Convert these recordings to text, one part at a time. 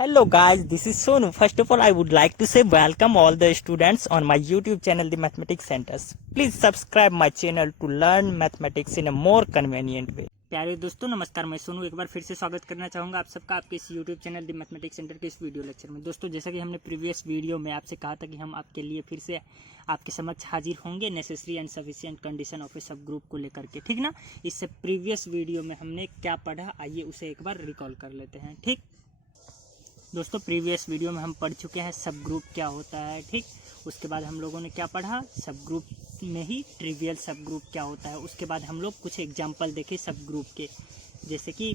Hello guys, this is Sonu. First of all, I would like to say welcome all the students on my YouTube channel, The Mathematics Centers. Please subscribe my channel to learn mathematics in a more convenient way. प्यारे दोस्तों नमस्कार, मैं सोनू एक बार फिर से स्वागत करना चाहूँगा आप सबका आपके इस YouTube channel the mathematics centre के इस वीडियो लेक्चर में। दोस्तों जैसा कि हमने प्रीवियस वीडियो में आपसे कहा था कि हम आपके लिए फिर से आपके समक्ष हाजिर होंगे necessary and sufficient condition of a subgroup को लेकर के, ठीक ना। इससे प्रीवियस वीडियो में हमने क्या पढ़ा, आइए उसे एक बार रिकॉल कर लेते हैं। ठीक दोस्तों, प्रीवियस वीडियो में हम पढ़ चुके हैं सब ग्रुप क्या होता है। ठीक, उसके बाद हम लोगों ने क्या पढ़ा, सब ग्रुप में ही ट्रिवियल सब ग्रुप क्या होता है। उसके बाद हम लोग कुछ एग्जांपल देखे सब ग्रुप के, जैसे कि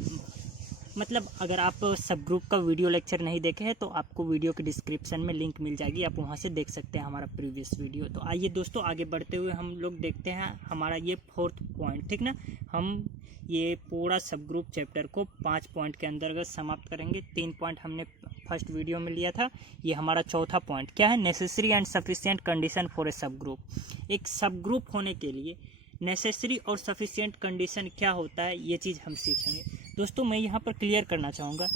मतलब अगर आप सब ग्रुप का वीडियो लेक्चर नहीं देखे हैं तो आपको वीडियो के डिस्क्रिप्शन में लिंक मिल जाएगी, आप वहां से देख सकते हैं हमारा प्रीवियस वीडियो। तो आइए दोस्तों आगे बढ़ते हुए हम लोग देखते हैं हमारा ये 4th पॉइंट, ठीक ना। हम ये पूरा सब ग्रुप चैप्टर को 5 पॉइंट के अंतर्गत समाप्त करेंगे। 3 पॉइंट हमने फर्स्ट वीडियो में लिया था, ये हमारा चौथा पॉइंट क्या है, necessary and sufficient condition for a सब ग्रुप। एक सब ग्रुप होने के लिए नेसेसरी और सफिशिएंट कंडीशन क्या होता है, ये चीज़ हम सीखेंगे। दोस्तों मैं यहाँ पर क्लियर करना चाहूँगा,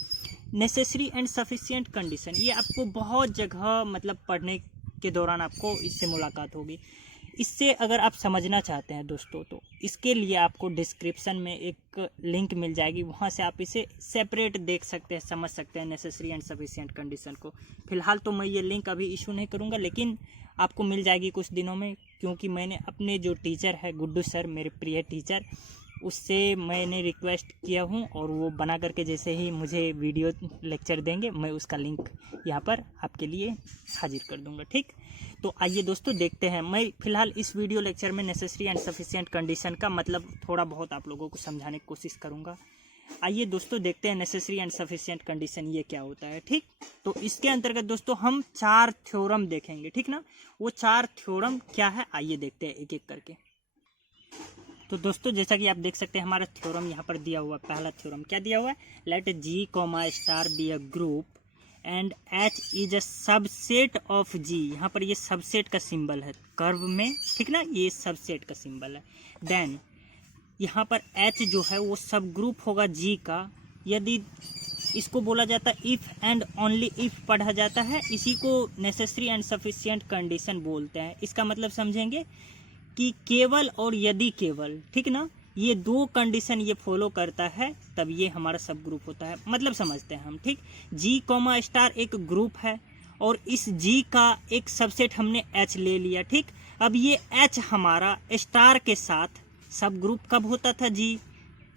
नेसेसरी एंड सफिशिएंट कंडीशन ये आपको बहुत जगह मतलब पढ़ने के दौरान आपको इससे मुलाकात होगी। इससे अगर आप समझना चाहते हैं दोस्तों तो इसके लिए आपको डिस्क्रिप्शन में एक लिंक मिल जाएगी, वहाँ से आप इसे सेपरेट देख सकते हैं, समझ सकते हैं नेसेसरी एंड सफिशिएंट कंडीशन को। फिलहाल तो मैं ये लिंक अभी इशू नहीं करूँगा, लेकिन आपको मिल जाएगी कुछ दिनों में, क्योंकि मैंने अपने जो टीचर है गुड्डू सर, मेरे प्रिय टीचर, उससे मैंने रिक्वेस्ट किया हूँ और वो बना करके जैसे ही मुझे वीडियो लेक्चर देंगे मैं उसका लिंक यहाँ पर आपके लिए हाजिर कर दूँगा। ठीक, तो आइए दोस्तों देखते हैं। मैं फिलहाल इस वीडियो लेक्चर में नेसेसरी एंड सफिशिएंट कंडीशन का मतलब थोड़ा बहुत आप लोगों को समझाने की कोशिश करूँगा। आइए दोस्तों देखते हैं नेसेसरी एंड सफिशिएंट कंडीशन ये क्या होता है। ठीक, तो इसके अंतर्गत दोस्तों हम 4 थ्योरम देखेंगे, ठीक ना। वो 4 थ्योरम क्या है आइए देखते हैं एक एक करके। तो दोस्तों जैसा कि आप देख सकते हैं हमारा थ्योरम यहाँ पर दिया हुआ है। पहला थ्योरम क्या दिया हुआ है, let G comma star be a group and H is a subset of G. यहाँ पर ये सबसेट का सिंबल है कर्व में, ठीक ना, ये सबसेट का सिंबल है। देन यहाँ पर एच जो है वो सब ग्रुप होगा जी का, यदि इसको बोला जाता है इफ़ एंड ओनली इफ़ पढ़ा जाता है, इसी को नेसेसरी एंड सफिशिएंट कंडीशन बोलते हैं। इसका मतलब समझेंगे कि केवल और यदि केवल, ठीक ना, ये 2 कंडीशन ये फॉलो करता है तब ये हमारा सब ग्रुप होता है। मतलब समझते हैं हम। ठीक, जी कॉमा स्टार एक ग्रुप है और इस जी का एक सबसेट हमने एच ले लिया। ठीक, अब ये एच हमारा स्टार के साथ सब ग्रुप कब होता था जी,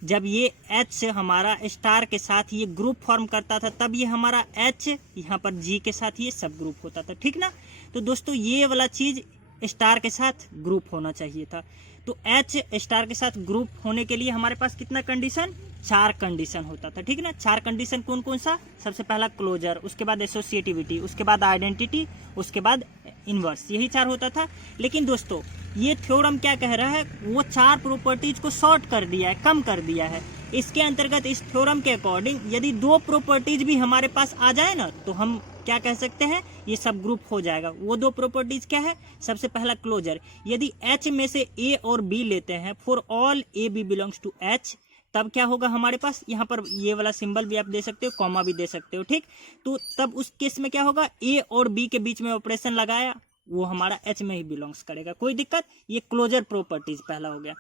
जब ये एच हमारा स्टार के साथ ये ग्रुप फॉर्म करता था तब ये हमारा एच यहाँ पर जी के साथ ये सब ग्रुप होता था, ठीक ना। तो दोस्तों ये वाला चीज स्टार के साथ ग्रुप होना चाहिए था। तो एच स्टार के साथ ग्रुप होने के लिए हमारे पास कितना कंडीशन, 4 कंडीशन होता था, ठीक ना। 4 कंडीशन कौन कौन सा, सबसे पहला क्लोजर, उसके बाद एसोसिएटिविटी, उसके बाद आइडेंटिटी, उसके बाद इनवर्स, यही 4 होता था। लेकिन दोस्तों ये थ्योरम क्या कह रहा है, वो 4 प्रॉपर्टीज को शॉर्ट कर दिया है, कम कर दिया है। इसके अंतर्गत इस थ्योरम के अकॉर्डिंग यदि 2 प्रॉपर्टीज भी हमारे पास आ जाए ना तो हम क्या कह सकते हैं, ये सब ग्रुप हो जाएगा। वो 2 प्रॉपर्टीज क्या है, सबसे पहला क्लोजर, यदि एच में से ए और बी लेते हैं, for all A B belongs to H, तब क्या होगा हमारे पास, यहाँ पर ये वाला सिंबल भी आप दे सकते हो, कॉमा भी दे सकते हो। ठीक, तो तब उस केस में क्या होगा, ए और बी के बीच में ऑपरेशन लगाया, वो हमारा एच में ही बिलोंग्स करेगा, कोई दिक्कत। ये क्लोजर प्रॉपर्टीज पहला हो गया।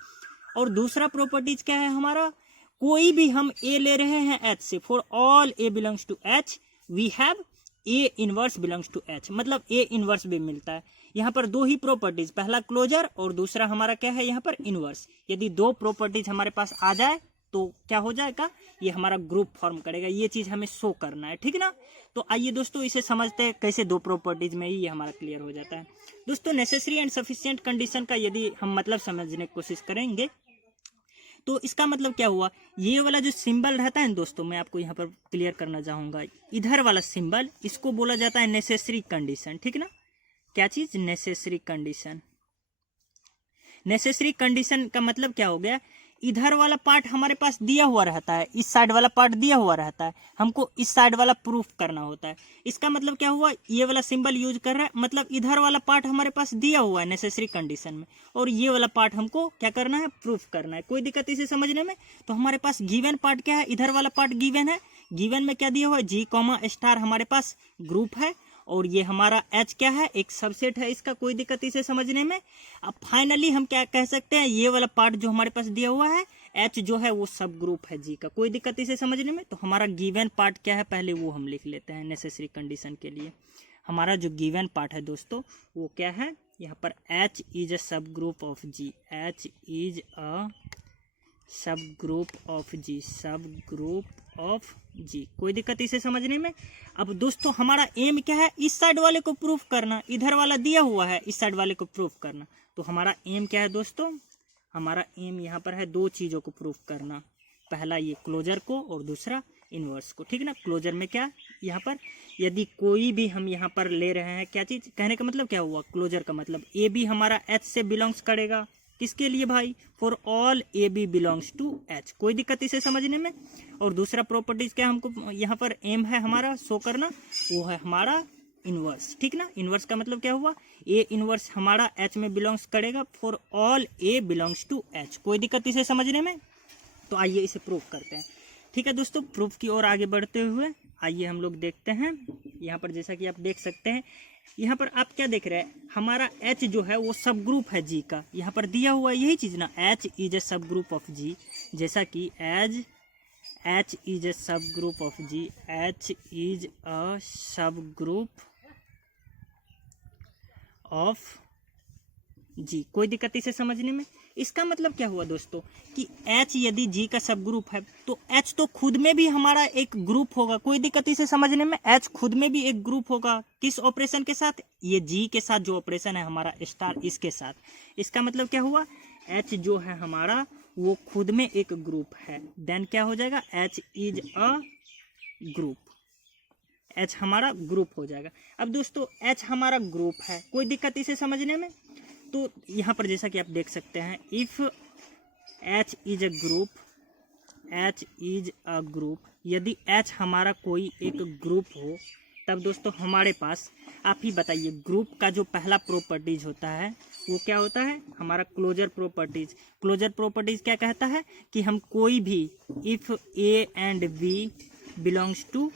और दूसरा प्रॉपर्टीज क्या है हमारा, कोई भी हम ए ले रहे हैं एच से, for all A belongs to H we have A inverse belongs to H, मतलब ए इनवर्स भी मिलता है। यहाँ पर 2 ही प्रॉपर्टीज, पहला क्लोजर और दूसरा हमारा क्या है यहाँ पर इनवर्स। यदि 2 प्रॉपर्टीज हमारे पास आ जाए तो क्या हो जाएगा, ये हमारा ग्रुप फॉर्म करेगा। ये चीज हमें शो करना है, ठीक ना। तो आइए दोस्तों इसे समझते हैं कैसे 2 प्रॉपर्टीज में ही ये हमारा क्लियर हो जाता है। दोस्तों नेसेसरी एंड सफिशिएंट कंडीशन का यदि हम मतलब समझने की कोशिश करेंगे तो इसका मतलब क्या हुआ, ये वाला जो सिंबल रहता है दोस्तों, मैं आपको यहाँ पर क्लियर करना चाहूंगा, इधर वाला सिंबल, इसको बोला जाता है नेसेसरी कंडीशन, ठीक ना। क्या चीज, नेसेसरी कंडीशन। नेसेसरी कंडीशन का मतलब क्या हो गया, इधर वाला पार्ट हमारे पास दिया हुआ रहता है, इस साइड वाला पार्ट दिया हुआ रहता है, हमको इस साइड वाला प्रूफ करना होता है। इसका मतलब क्या हुआ, ये वाला सिंबल यूज कर रहा है, मतलब इधर वाला पार्ट हमारे पास दिया हुआ है नेसेसरी कंडीशन में, और ये वाला पार्ट हमको क्या करना है, प्रूफ करना है। कोई दिक्कत इसे समझने में? तो हमारे पास गिवन पार्ट क्या है, इधर वाला पार्ट गिवन है, गिवन में क्या दिया हुआ है, जी कॉमा स्टार हमारे पास ग्रुप है, और ये हमारा एच क्या है, एक सबसेट है इसका। कोई दिक्कत इसे समझने में? अब फाइनली हम क्या कह सकते हैं, ये वाला पार्ट जो हमारे पास दिया हुआ है एच जो है वो सब ग्रुप है जी का। कोई दिक्कत इसे समझने में? तो हमारा गिवन पार्ट क्या है पहले वो हम लिख लेते हैं नेसेसरी कंडीशन के लिए। हमारा जो गिवन पार्ट है दोस्तों वो क्या है, यहाँ पर H is a subgroup of G, H is a subgroup of जी, सब ग्रुप ऑफ जी। कोई दिक्कत इसे समझने में? अब दोस्तों हमारा एम क्या है, इस साइड वाले को प्रूफ करना, इधर वाला दिया हुआ है, इस साइड वाले को प्रूफ करना। तो हमारा एम क्या है दोस्तों, हमारा एम यहाँ पर है दो चीज़ों को प्रूफ करना, पहला ये क्लोजर को और दूसरा इनवर्स को, ठीक ना। क्लोजर में क्या, यहाँ पर यदि कोई भी हम यहाँ पर ले रहे हैं, क्या चीज़ कहने का मतलब क्या हुआ, क्लोजर का मतलब ए बी हमारा एच से बिलोंग्स करेगा, किसके लिए भाई, for all A B belongs to H. कोई दिक्कत इसे समझने में? और दूसरा प्रॉपर्टीज क्या हमको यहाँ पर एम है हमारा शो करना, वो है हमारा इनवर्स, ठीक ना। इनवर्स का मतलब क्या हुआ, ए इनवर्स हमारा एच में बिलोंग्स करेगा, for all A belongs to H. कोई दिक्कत इसे समझने में? तो आइए इसे प्रूफ करते हैं, ठीक है दोस्तों। प्रूफ की ओर आगे बढ़ते हुए आइए हम लोग देखते हैं। यहाँ पर जैसा कि आप देख सकते हैं, यहाँ पर आप क्या देख रहे हैं, हमारा एच जो है वो सब ग्रुप है जी का, यहाँ पर दिया हुआ है यही चीज़ ना, H is a subgroup of जी, जैसा कि as H is a subgroup of G, H is a subgroup of जी। कोई दिक्कत इसे समझने में? इसका मतलब क्या हुआ दोस्तों कि H यदि G का सब ग्रुप है तो H तो खुद में भी हमारा एक ग्रुप होगा। कोई दिक्कत इसे समझने में? H खुद में भी एक ग्रुप होगा, किस ऑपरेशन के साथ, ये G के साथ जो ऑपरेशन है हमारा स्टार इसके साथ। इसका मतलब क्या हुआ, H जो है हमारा वो खुद में एक ग्रुप है, देन क्या हो जाएगा, H is a group, H हमारा ग्रुप हो जाएगा। अब दोस्तों H हमारा ग्रुप है, कोई दिक्कत इसे समझने में? तो यहाँ पर जैसा कि आप देख सकते हैं, if H is a group, H is a group, यदि H हमारा कोई एक ग्रुप हो तब दोस्तों हमारे पास, आप ही बताइए, ग्रुप का जो पहला प्रॉपर्टीज होता है वो क्या होता है, हमारा क्लोजर प्रॉपर्टीज। क्लोजर प्रॉपर्टीज क्या कहता है कि हम कोई भी, if A and B belongs to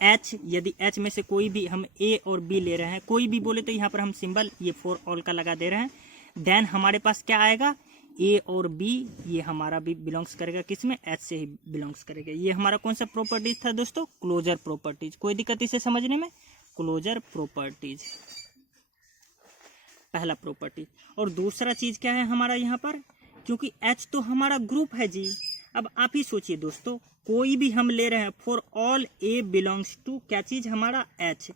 H, यदि H में से कोई भी हम A और B ले रहे हैं, कोई भी बोले तो यहाँ पर हम सिंबल ये फॉर ऑल का लगा दे रहे हैं, देन हमारे पास क्या आएगा, A और B ये हमारा भी बिलोंग्स करेगा किसमें, H से ही बिलोंग्स करेगा। ये हमारा कौन सा प्रॉपर्टीज था दोस्तों, क्लोजर प्रॉपर्टीज। कोई दिक्कत इसे समझने में? क्लोजर प्रॉपर्टीज पहला प्रॉपर्टी। और दूसरा चीज क्या है हमारा यहाँ पर, क्योंकि H तो हमारा ग्रुप है जी। अब आप ही सोचिए दोस्तों, कोई भी हम ले रहे हैं, for all A belongs to क्या चीज, हमारा H,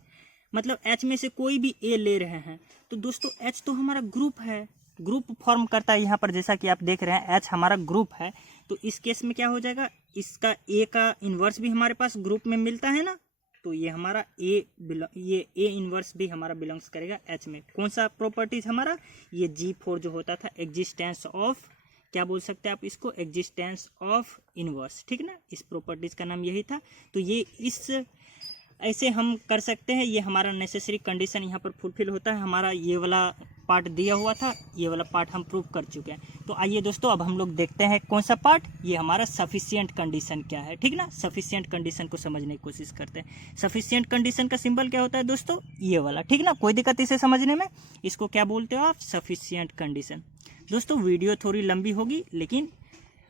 मतलब H में से कोई भी A ले रहे हैं तो दोस्तों H तो हमारा ग्रुप है, ग्रुप फॉर्म करता है। यहाँ पर जैसा कि आप देख रहे हैं H हमारा ग्रुप है, तो इस केस में क्या हो जाएगा, इसका A का इन्वर्स भी हमारे पास ग्रुप में मिलता है ना, तो ये हमारा ये A इन्वर्स भी हमारा बिलोंग्स करेगा H में। कौन सा प्रॉपर्टीज हमारा, ये G4 जो होता था, एग्जिस्टेंस ऑफ, क्या बोल सकते हैं आप इसको, एग्जिस्टेंस ऑफ इनवर्स, ठीक ना। इस प्रॉपर्टीज का नाम यही था। तो ये इस ऐसे हम कर सकते हैं, ये हमारा नेसेसरी कंडीशन यहाँ पर फुलफिल होता है। हमारा ये वाला पार्ट दिया हुआ था, ये वाला पार्ट हम प्रूव कर चुके हैं। तो आइए दोस्तों अब हम लोग देखते हैं कौन सा पार्ट, ये हमारा सफिशिएंट कंडीशन क्या है, ठीक ना। सफिशिएंट कंडीशन को समझने की कोशिश करते हैं। सफिशिएंट कंडीशन का सिंबल क्या होता है दोस्तों, ये वाला, ठीक ना। कोई दिक्कत इसे समझने में? इसको क्या बोलते हो आप, सफिशिएंट कंडीशन। दोस्तों वीडियो थोड़ी लंबी होगी लेकिन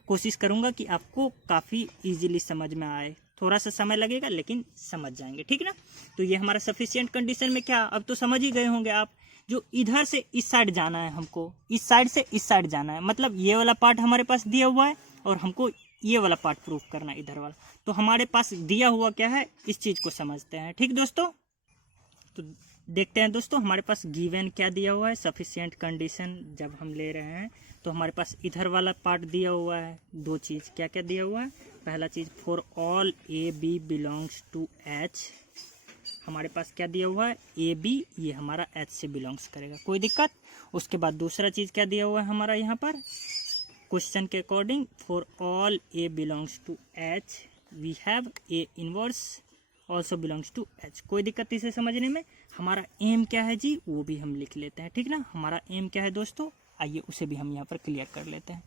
कोशिश करूंगा कि आपको काफ़ी इजीली समझ में आए, थोड़ा सा समय लगेगा लेकिन समझ जाएंगे, ठीक ना। तो ये हमारा सफिशिएंट कंडीशन में क्या, अब तो समझ ही गए होंगे आप, जो इधर से इस साइड जाना है हमको, इस साइड से इस साइड जाना है, मतलब ये वाला पार्ट हमारे पास दिया हुआ है और हमको ये वाला पार्ट प्रूफ करना है इधर वाला। तो हमारे पास दिया हुआ क्या है, इस चीज़ को समझते हैं, ठीक दोस्तों। तो देखते हैं दोस्तों हमारे पास गिवन क्या दिया हुआ है, सफिशिएंट कंडीशन जब हम ले रहे हैं तो हमारे पास इधर वाला पार्ट दिया हुआ है, दो चीज़ क्या क्या दिया हुआ है। पहला चीज़ for all A B belongs to H, हमारे पास क्या दिया हुआ है, ए बी ये हमारा H से बिलोंग्स करेगा, कोई दिक्कत। उसके बाद दूसरा चीज़ क्या दिया हुआ है हमारा यहाँ पर, क्वेश्चन के according for all A belongs to H we have A inverse also belongs to H. कोई दिक्कत इसे समझने में। हमारा एम क्या है जी, वो भी हम लिख लेते हैं, ठीक ना। हमारा एम क्या है दोस्तों, आइए उसे भी हम यहाँ पर क्लियर कर लेते हैं।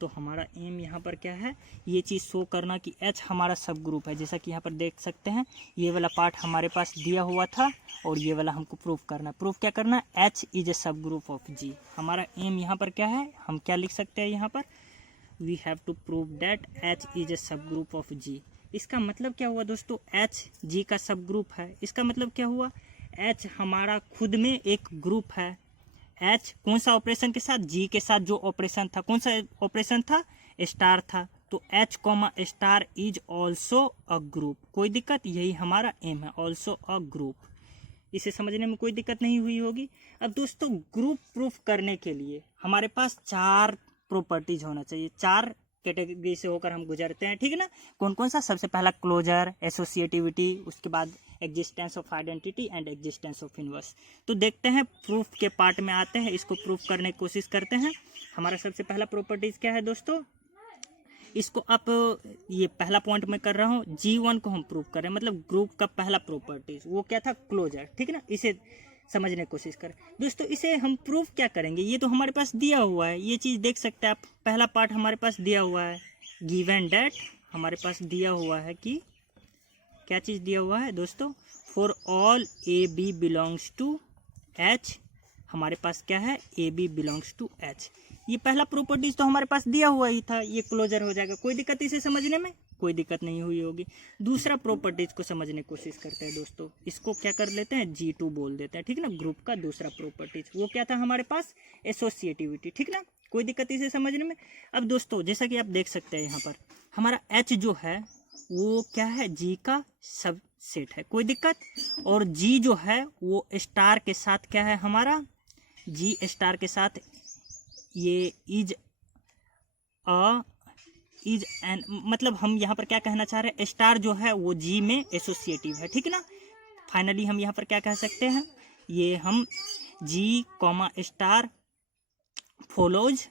तो हमारा एम यहाँ पर क्या है, ये चीज़ शो करना कि एच हमारा सब ग्रुप है। जैसा कि यहाँ पर देख सकते हैं, ये वाला पार्ट हमारे पास दिया हुआ था और ये वाला हमको प्रूफ करना है। प्रूफ क्या करना है, H is a subgroup of जी। हमारा एम यहाँ पर क्या है, हम क्या लिख सकते हैं यहाँ पर, we have to prove that H is a subgroup of जी। इसका मतलब क्या हुआ दोस्तों, एच जी का सब ग्रुप है। इसका मतलब क्या हुआ, एच हमारा खुद में एक ग्रुप है। एच कौन सा ऑपरेशन के साथ, जी के साथ जो ऑपरेशन था, कौन सा ऑपरेशन था, स्टार था। तो H comma star is also a group. कोई दिक्कत, यही हमारा एम है, ऑल्सो अ ग्रुप। इसे समझने में कोई दिक्कत नहीं हुई होगी। अब दोस्तों ग्रुप प्रूफ करने के लिए हमारे पास 4 प्रॉपर्टीज होना चाहिए। 4 कैटेगरी से होकर हम गुजरते हैं, ठीक है ना। कौन कौन सा, सबसे पहला क्लोजर, एसोसिएटिविटी, उसके बाद existence of identity and existence of inverse. तो देखते हैं, प्रूफ के पार्ट में आते हैं, इसको प्रूफ करने की कोशिश करते हैं। हमारा सबसे पहला प्रॉपर्टीज क्या है दोस्तों, इसको आप, ये पहला पॉइंट मैं कर रहा हूँ, G1 को हम प्रूफ कर रहे हैं, मतलब ग्रुप का पहला प्रॉपर्टीज वो क्या था, क्लोजर, ठीक है ना। इसे समझने की कोशिश करें दोस्तों। इसे हम प्रूफ क्या करेंगे, ये तो हमारे पास दिया हुआ है, ये चीज़ देख सकते हैं आप। पहला पार्ट हमारे पास दिया हुआ है, गिवन डेट हमारे पास दिया हुआ है कि क्या चीज़ दिया हुआ है दोस्तों, for all A B belongs to H. हमारे पास क्या है, A B belongs to H. ये पहला प्रॉपर्टीज तो हमारे पास दिया हुआ ही था, ये क्लोजर हो जाएगा। कोई दिक्कत इसे समझने में, कोई दिक्कत नहीं हुई होगी। दूसरा प्रॉपर्टीज को समझने की कोशिश करते हैं दोस्तों। इसको क्या कर लेते हैं, G2 बोल देते हैं, ठीक ना। ग्रुप का दूसरा प्रॉपर्टीज वो क्या था हमारे पास, एसोसिएटिविटी, ठीक ना। कोई दिक्कत इसे समझने में। अब दोस्तों जैसा कि आप देख सकते हैं यहाँ पर हमारा H जो है वो क्या है, G का सब सेट है, कोई दिक्कत। और G जो है वो स्टार के साथ क्या है हमारा, G स्टार के साथ ये इज एन, मतलब हम यहाँ पर क्या कहना चाह रहे हैं, स्टार जो है वो जी में एसोसिएटिव है, ठीक ना। फाइनली हम यहाँ पर क्या कह सकते हैं, ये हम जी कॉमा स्टार फॉलोज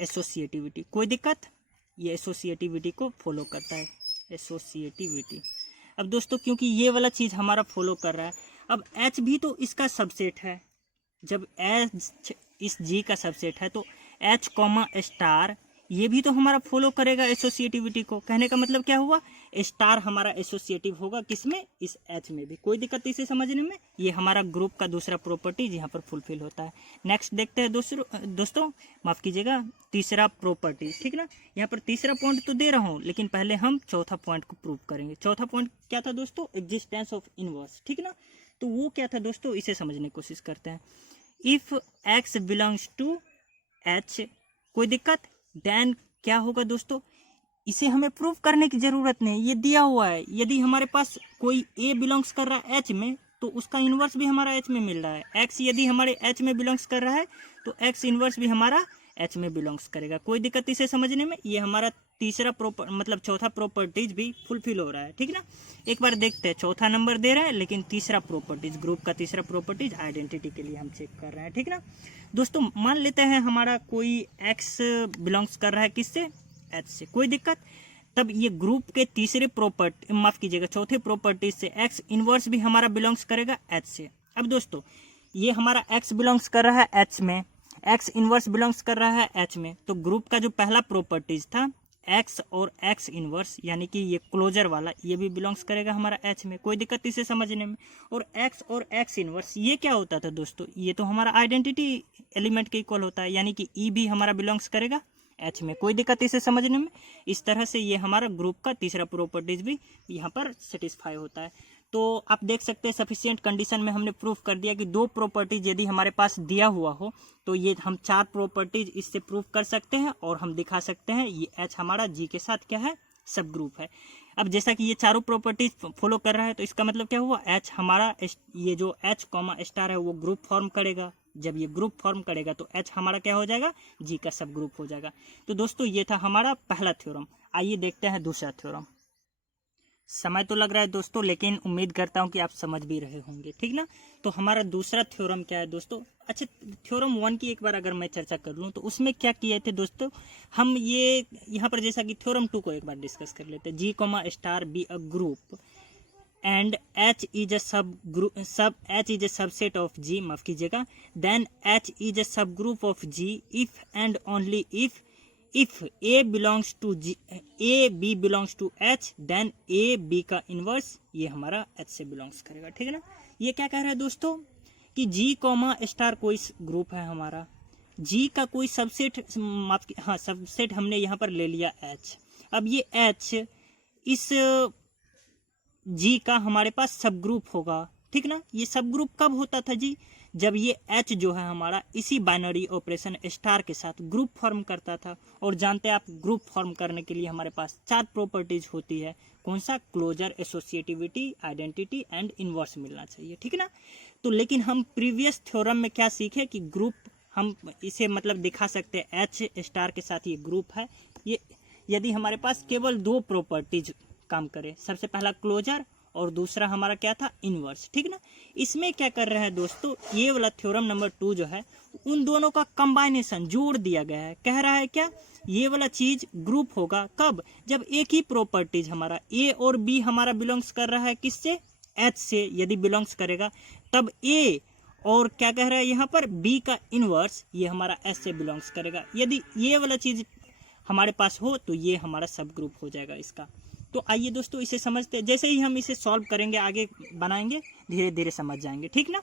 एसोसिएटिविटी। कोई दिक्कत, ये एसोसिएटिविटी को फॉलो करता है, एसोसिएटिविटी। अब दोस्तों क्योंकि ये वाला चीज़ हमारा फॉलो कर रहा है, अब एच भी तो इसका सबसेट है। जब एच इस जी का सबसेट है तो एच कॉमा स्टार ये भी तो हमारा फॉलो करेगा एसोसिएटिविटी को। कहने का मतलब क्या हुआ, स्टार हमारा एसोसिएटिव होगा किसमें, इस एच में भी। कोई दिक्कत इसे समझने में। ये हमारा ग्रुप का दूसरा प्रॉपर्टी यहाँ पर फुलफिल होता है। नेक्स्ट देखते हैं दोस्तों माफ कीजिएगा, तीसरा प्रॉपर्टी, ठीक ना। यहाँ पर तीसरा पॉइंट तो दे रहा हूँ, लेकिन पहले हम चौथा पॉइंट को प्रूव करेंगे। चौथा पॉइंट क्या था दोस्तों, एग्जिस्टेंस ऑफ इनवर्स, ठीक ना। तो वो क्या था दोस्तों, इसे समझने की कोशिश करते हैं। If X belongs to H, कोई दिक्कत, देन क्या होगा दोस्तों, इसे हमें प्रूफ करने की जरूरत नहीं, ये दिया हुआ है। यदि हमारे पास कोई ए बिलोंग्स कर रहा है एच में तो उसका इन्वर्स भी हमारा एच में मिल रहा है। एक्स यदि हमारे एच में बिलोंग्स कर रहा है तो एक्स इन्वर्स भी हमारा एच में बिलोंग्स करेगा। कोई दिक्कत इसे समझने में। ये हमारा तीसरा मतलब चौथा प्रॉपर्टीज भी फुलफिल हो रहा है, ठीक ना। एक बार देखते हैं, चौथा नंबर दे रहा है लेकिन तीसरा प्रॉपर्टीज, ग्रुप का तीसरा प्रॉपर्टीज आइडेंटिटी के लिए हम चेक कर रहे हैं, ठीक ना। दोस्तों मान लेते हैं हमारा कोई एक्स बिलोंग्स कर रहा है किससे, एच से। कोई दिक्कत, तब ये ग्रुप के तीसरे प्रॉपर्टी, माफ कीजिएगा चौथे प्रॉपर्टीज से एक्स इनवर्स भी हमारा बिलोंग्स करेगा एच से। अब दोस्तों ये हमारा एक्स बिलोंग्स कर रहा है एच में, एक्स इनवर्स बिलोंग्स कर रहा है एच में, तो ग्रुप का जो पहला प्रॉपर्टीज था एक्स और एक्स इनवर्स, यानी कि ये क्लोजर वाला, ये भी बिलोंग्स करेगा हमारा एच में। कोई दिक्कत इसे समझने में। और एक्स और एक्स इनवर्स ये क्या होता था दोस्तों, ये तो हमारा आइडेंटिटी एलिमेंट के इक्वल होता है, यानी कि ई भी हमारा बिलोंग्स करेगा एच में। कोई दिक्कत इसे समझने में। इस तरह से ये हमारा ग्रुप का तीसरा प्रॉपर्टीज भी यहाँ पर सेटिस्फाई होता है। तो आप देख सकते हैं सफिशिएंट कंडीशन में हमने प्रूफ कर दिया कि 2 प्रॉपर्टीज यदि हमारे पास दिया हुआ हो तो ये हम 4 प्रॉपर्टीज इससे प्रूफ कर सकते हैं और हम दिखा सकते हैं ये एच हमारा जी के साथ क्या है, सब ग्रुप है। अब जैसा कि ये चारों प्रॉपर्टीज फॉलो कर रहा है तो इसका मतलब क्या हुआ, एच हमारा, ये जो एच कॉमा स्टार है वो ग्रुप फॉर्म करेगा। जब ये ग्रुप फॉर्म करेगा तो एच हमारा क्या हो जाएगा, जी का सब ग्रुप हो जाएगा। तो दोस्तों ये था हमारा पहला थ्योरम। आइए देखते हैं दूसरा थ्योरम। समय तो लग रहा है दोस्तों, लेकिन उम्मीद करता हूँ कि आप समझ भी रहे होंगे, ठीक ना। तो हमारा दूसरा थ्योरम क्या है दोस्तों। अच्छा, थ्योरम 1 की एक बार अगर मैं चर्चा कर लूँ तो उसमें क्या किए थे दोस्तों हम, ये यहाँ पर जैसा कि थ्योरम 2 को एक बार डिस्कस कर लेते हैं। G comma star be a group and H is a H is a subset of G, माफ कीजिएगा, then H is a subgroup of G if and only if A belongs to G, A B belongs to H, देन A B का inverse ये हमारा H से belongs करेगा, ठीक है ना। ये क्या कह रहा है दोस्तों कि G कॉमा स्टार कोई ग्रुप है हमारा, G का कोई सबसेट, हाँ सबसेट हमने यहाँ पर ले लिया H। अब ये H इस जी का हमारे पास सब ग्रुप होगा, ठीक ना। ये सब ग्रुप कब होता था जी, जब ये H जो है हमारा इसी बाइनरी ऑपरेशन स्टार के साथ ग्रुप फॉर्म करता था। और जानते हैं आप, ग्रुप फॉर्म करने के लिए हमारे पास 4 प्रॉपर्टीज होती है। कौन सा? Closure, associativity, identity and inverse मिलना चाहिए, ठीक ना। तो लेकिन हम प्रीवियस थ्योरम में क्या सीखे कि ग्रुप हम इसे मतलब दिखा सकते हैं H स्टार के साथ ये ग्रुप है, ये यदि हमारे पास केवल 2 प्रॉपर्टीज काम करे, सबसे पहला क्लोजर और दूसरा हमारा क्या था, इनवर्स, ठीक ना। इसमें क्या कर रहे हैं दोस्तों, ये वाला थ्योरम नंबर 2 जो है उन दोनों का कंबाइनेशन जोड़ दिया गया है। कह रहा है क्या, ये वाला चीज ग्रुप होगा कब, जब एक ही प्रॉपर्टीज हमारा ए और बी हमारा बिलोंग्स कर रहा है किससे, एच से। यदि बिलोंग्स करेगा तब ए और क्या कह रहा है यहाँ पर, बी का इनवर्स ये हमारा एस से बिलोंग्स करेगा। यदि ये वाला चीज हमारे पास हो तो ये हमारा सब ग्रुप हो जाएगा इसका। तो आइए दोस्तों इसे समझते हैं, जैसे ही हम इसे सॉल्व करेंगे आगे बनाएंगे धीरे धीरे समझ जाएंगे, ठीक ना।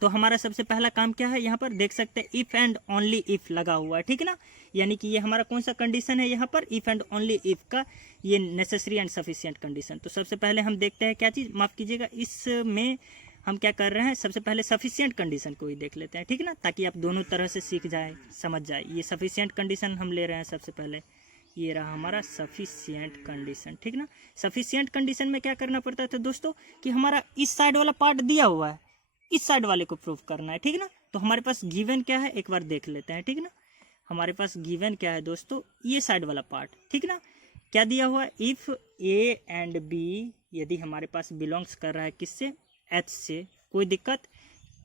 तो हमारा सबसे पहला काम क्या है, यहाँ पर देख सकते हैं इफ एंड ओनली इफ लगा हुआ है, ठीक ना। यानी कि ये हमारा कौन सा कंडीशन है यहाँ पर, इफ एंड ओनली इफ का, ये नेसेसरी एंड सफिशिएंट कंडीशन। तो सबसे पहले हम देखते हैं क्या चीज़, माफ कीजिएगा, इसमें हम क्या कर रहे हैं, सबसे पहले सफिशिएंट कंडीशन को ही देख लेते हैं, ठीक ना, ताकि आप दोनों तरह से सीख जाए, समझ जाए। ये सफिशिएंट कंडीशन हम ले रहे हैं सबसे पहले, ये रहा हमारा सफिशिएंट कंडीशन, ठीक ना। सफिशिएंट कंडीशन में क्या करना पड़ता था दोस्तों कि हमारा इस साइड वाला पार्ट दिया हुआ है, इस साइड वाले को प्रूफ करना है, ठीक ना। तो हमारे पास गिवन क्या है एक बार देख लेते हैं, ठीक ना। हमारे पास गिवन क्या है दोस्तों, ये साइड वाला पार्ट, ठीक ना। क्या दिया हुआ है, इफ ए एंड बी यदि हमारे पास बिलोंग्स कर रहा है किससे, एच से, कोई दिक्कत,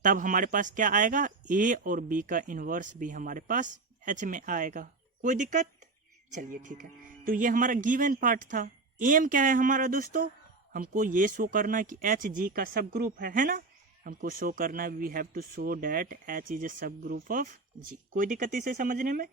तब हमारे पास क्या आएगा, ए और बी का इनवर्स भी हमारे पास एच में आएगा, कोई दिक्कत। चलिए ठीक है, तो ये हमारा गिवन पार्ट था। एम क्या है हमारा दोस्तों, हमको ये शो करना है कि एच जी का सब ग्रुप है ना। हमको शो करना है, we have to show that H is a subgroup of जी। कोई दिक्कत इसे समझने में,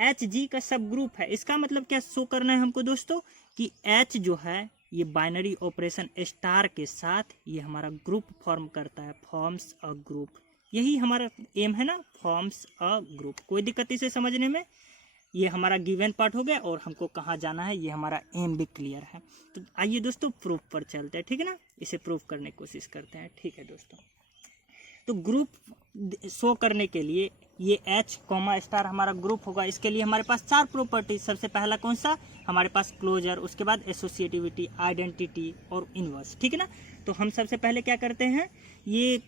एच जी का सब ग्रुप है, इसका मतलब क्या शो करना है हमको दोस्तों कि एच जो है ये बाइनरी ऑपरेशन स्टार के साथ ये हमारा ग्रुप फॉर्म करता है, फॉर्म्स अ ग्रुप। यही हमारा एम है ना, फॉर्म्स अ ग्रुप। कोई दिक्कत इसे समझने में, ये हमारा गिवन पार्ट हो गया और हमको कहाँ जाना है, ये हमारा एम भी क्लियर है। तो आइए दोस्तों प्रूफ पर चलते हैं, ठीक है ना, इसे प्रूफ करने की कोशिश करते हैं, ठीक है दोस्तों। तो ग्रुप शो करने के लिए ये एच कॉमा स्टार हमारा ग्रुप होगा, इसके लिए हमारे पास 4 प्रॉपर्टी। सबसे पहला कौन सा, हमारे पास क्लोजर, उसके बाद एसोसिएटिविटी, आइडेंटिटी और इनवर्स, ठीक है ना। तो हम सबसे पहले क्या करते हैं, ये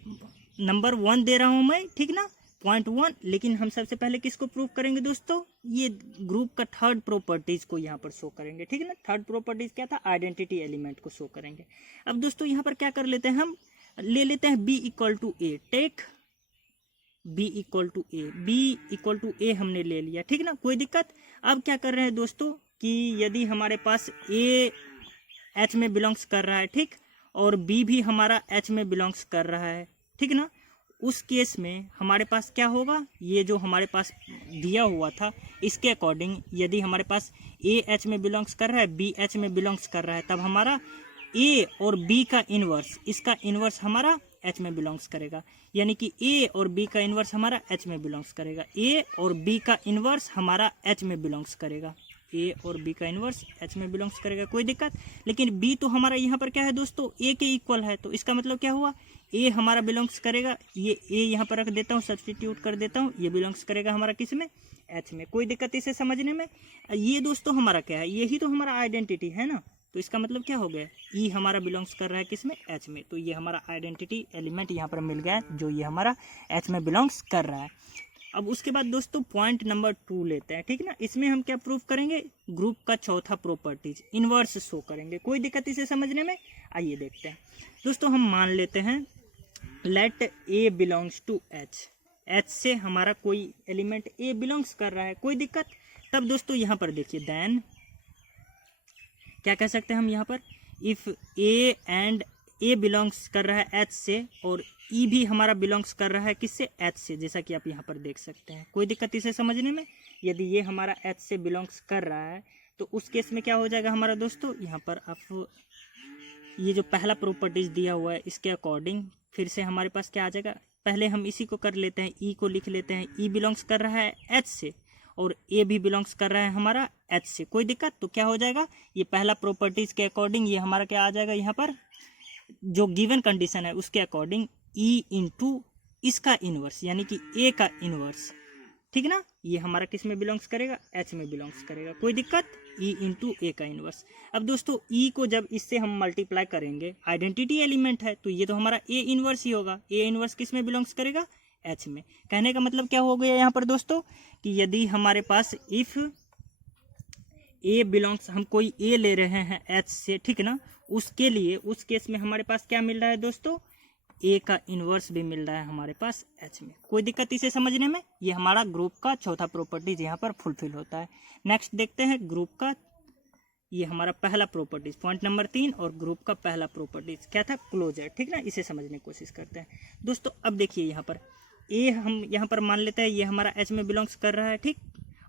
नंबर 1 दे रहा हूँ मैं, ठीक ना, पॉइंट 1। लेकिन हम सबसे पहले किसको प्रूफ करेंगे दोस्तों, ये ग्रुप का थर्ड प्रॉपर्टीज को यहाँ पर शो करेंगे, ठीक है ना। थर्ड प्रॉपर्टीज क्या था, आइडेंटिटी एलिमेंट को शो करेंगे। अब दोस्तों यहाँ पर क्या कर लेते हैं, हम ले लेते हैं B equal to A, take B equal to A, B equal to A हमने ले लिया, ठीक ना, कोई दिक्कत। अब क्या कर रहे हैं दोस्तों कि यदि हमारे पास ए एच में बिलोंग्स कर रहा है, ठीक, और बी भी हमारा एच में बिलोंग्स कर रहा है, ठीक ना, उस केस में हमारे पास क्या होगा, ये जो हमारे पास दिया हुआ था इसके अकॉर्डिंग यदि हमारे पास ए एच में बिलोंग्स कर रहा है, बी एच में बिलोंग्स कर रहा है, तब हमारा ए और बी का इनवर्स, इसका इनवर्स हमारा एच में बिलोंग्स करेगा। यानी कि ए और बी का इनवर्स हमारा एच में बिलोंग्स करेगा, ए और बी का इनवर्स हमारा एच में बिलोंग्स करेगा, ए और बी का इनवर्स एच में बिलोंग्स करेगा, कोई दिक्कत। लेकिन बी तो हमारा यहाँ पर क्या है दोस्तों, ए के इक्वल है, तो इसका मतलब क्या हुआ, ए हमारा बिलोंग्स करेगा, ये ए यहाँ पर रख देता हूँ, सब्सटीट्यूट कर देता हूँ, ये बिलोंग्स करेगा हमारा किस में, एच में। कोई दिक्कत इसे समझने में। ये दोस्तों हमारा क्या है, यही तो हमारा आइडेंटिटी है ना, तो इसका मतलब क्या हो गया, ई हमारा बिलोंग्स कर रहा है किस में, एच में। तो ये हमारा आइडेंटिटी एलिमेंट यहाँ पर मिल गया जो ये हमारा एच में बिलोंग्स कर रहा है। अब उसके बाद दोस्तों पॉइंट नंबर 2 लेते हैं, ठीक ना। इसमें हम क्या प्रूफ करेंगे, ग्रुप का चौथा प्रॉपर्टीज इनवर्स शो करेंगे। कोई दिक्कत इसे समझने में, आइए देखते हैं दोस्तों। हम मान लेते हैं let A belongs to H, H से हमारा कोई एलिमेंट ए बिलोंग्स कर रहा है, कोई दिक्कत। तब दोस्तों यहाँ पर देखिए देन क्या कह सकते हैं हम यहाँ पर, if A and A belongs कर रहा है एच से और ई भी हमारा बिलोंग्स कर रहा है किससे, एच से, जैसा कि आप यहाँ पर देख सकते हैं। कोई दिक्कत इसे समझने में। यदि ये हमारा एच से बिलोंग्स कर रहा है तो उस केस में क्या हो जाएगा हमारा दोस्तों, यहाँ पर आप ये जो पहला प्रॉपर्टीज दिया हुआ है इसके अकॉर्डिंग फिर से हमारे पास क्या आ जाएगा, पहले हम इसी को कर लेते हैं, ई को लिख लेते हैं। ई बिलोंग्स कर रहा है एच से और ए भी बिलोंग्स कर रहा है हमारा एच से, कोई दिक्कत। तो क्या हो जाएगा, ये पहला प्रॉपर्टीज के अकॉर्डिंग ये हमारा क्या आ जाएगा, यहाँ पर जो गिवन कंडीशन है उसके अकॉर्डिंग ई इंटू इसका इनवर्स यानी कि ए का इनवर्स, ठीक ना। ये हमारा किस में बिलोंग्स करेगा, एच में बिलोंग्स करेगा, कोई दिक्कत। ई इंटू ए का इनवर्स। अब दोस्तों ई को जब इससे हम मल्टीप्लाई करेंगे, आइडेंटिटी एलिमेंट है तो ये तो हमारा ए इनवर्स ही होगा। ए इनवर्स किस में बिलोंग्स करेगा, एच में। कहने का मतलब क्या हो गया यहाँ पर दोस्तों कि यदि हमारे पास इफ ए बिलोंग्स, हम कोई ए ले रहे हैं एच से, ठीक ना, उसके लिए उस केस में हमारे पास क्या मिल रहा है दोस्तों, ए का इनवर्स भी मिल रहा है हमारे पास एच में। कोई दिक्कत इसे समझने में। ये हमारा ग्रुप का चौथा प्रॉपर्टीज यहाँ पर फुलफिल होता है। नेक्स्ट देखते हैं ग्रुप का, ये हमारा पहला प्रॉपर्टीज पॉइंट नंबर 3 और ग्रुप का पहला प्रॉपर्टीज क्या था, क्लोजर, ठीक ना। इसे समझने की कोशिश करते हैं दोस्तों। अब देखिए यहाँ पर ए हम यहाँ पर मान लेते हैं ये हमारा एच में बिलोंग्स कर रहा है, ठीक।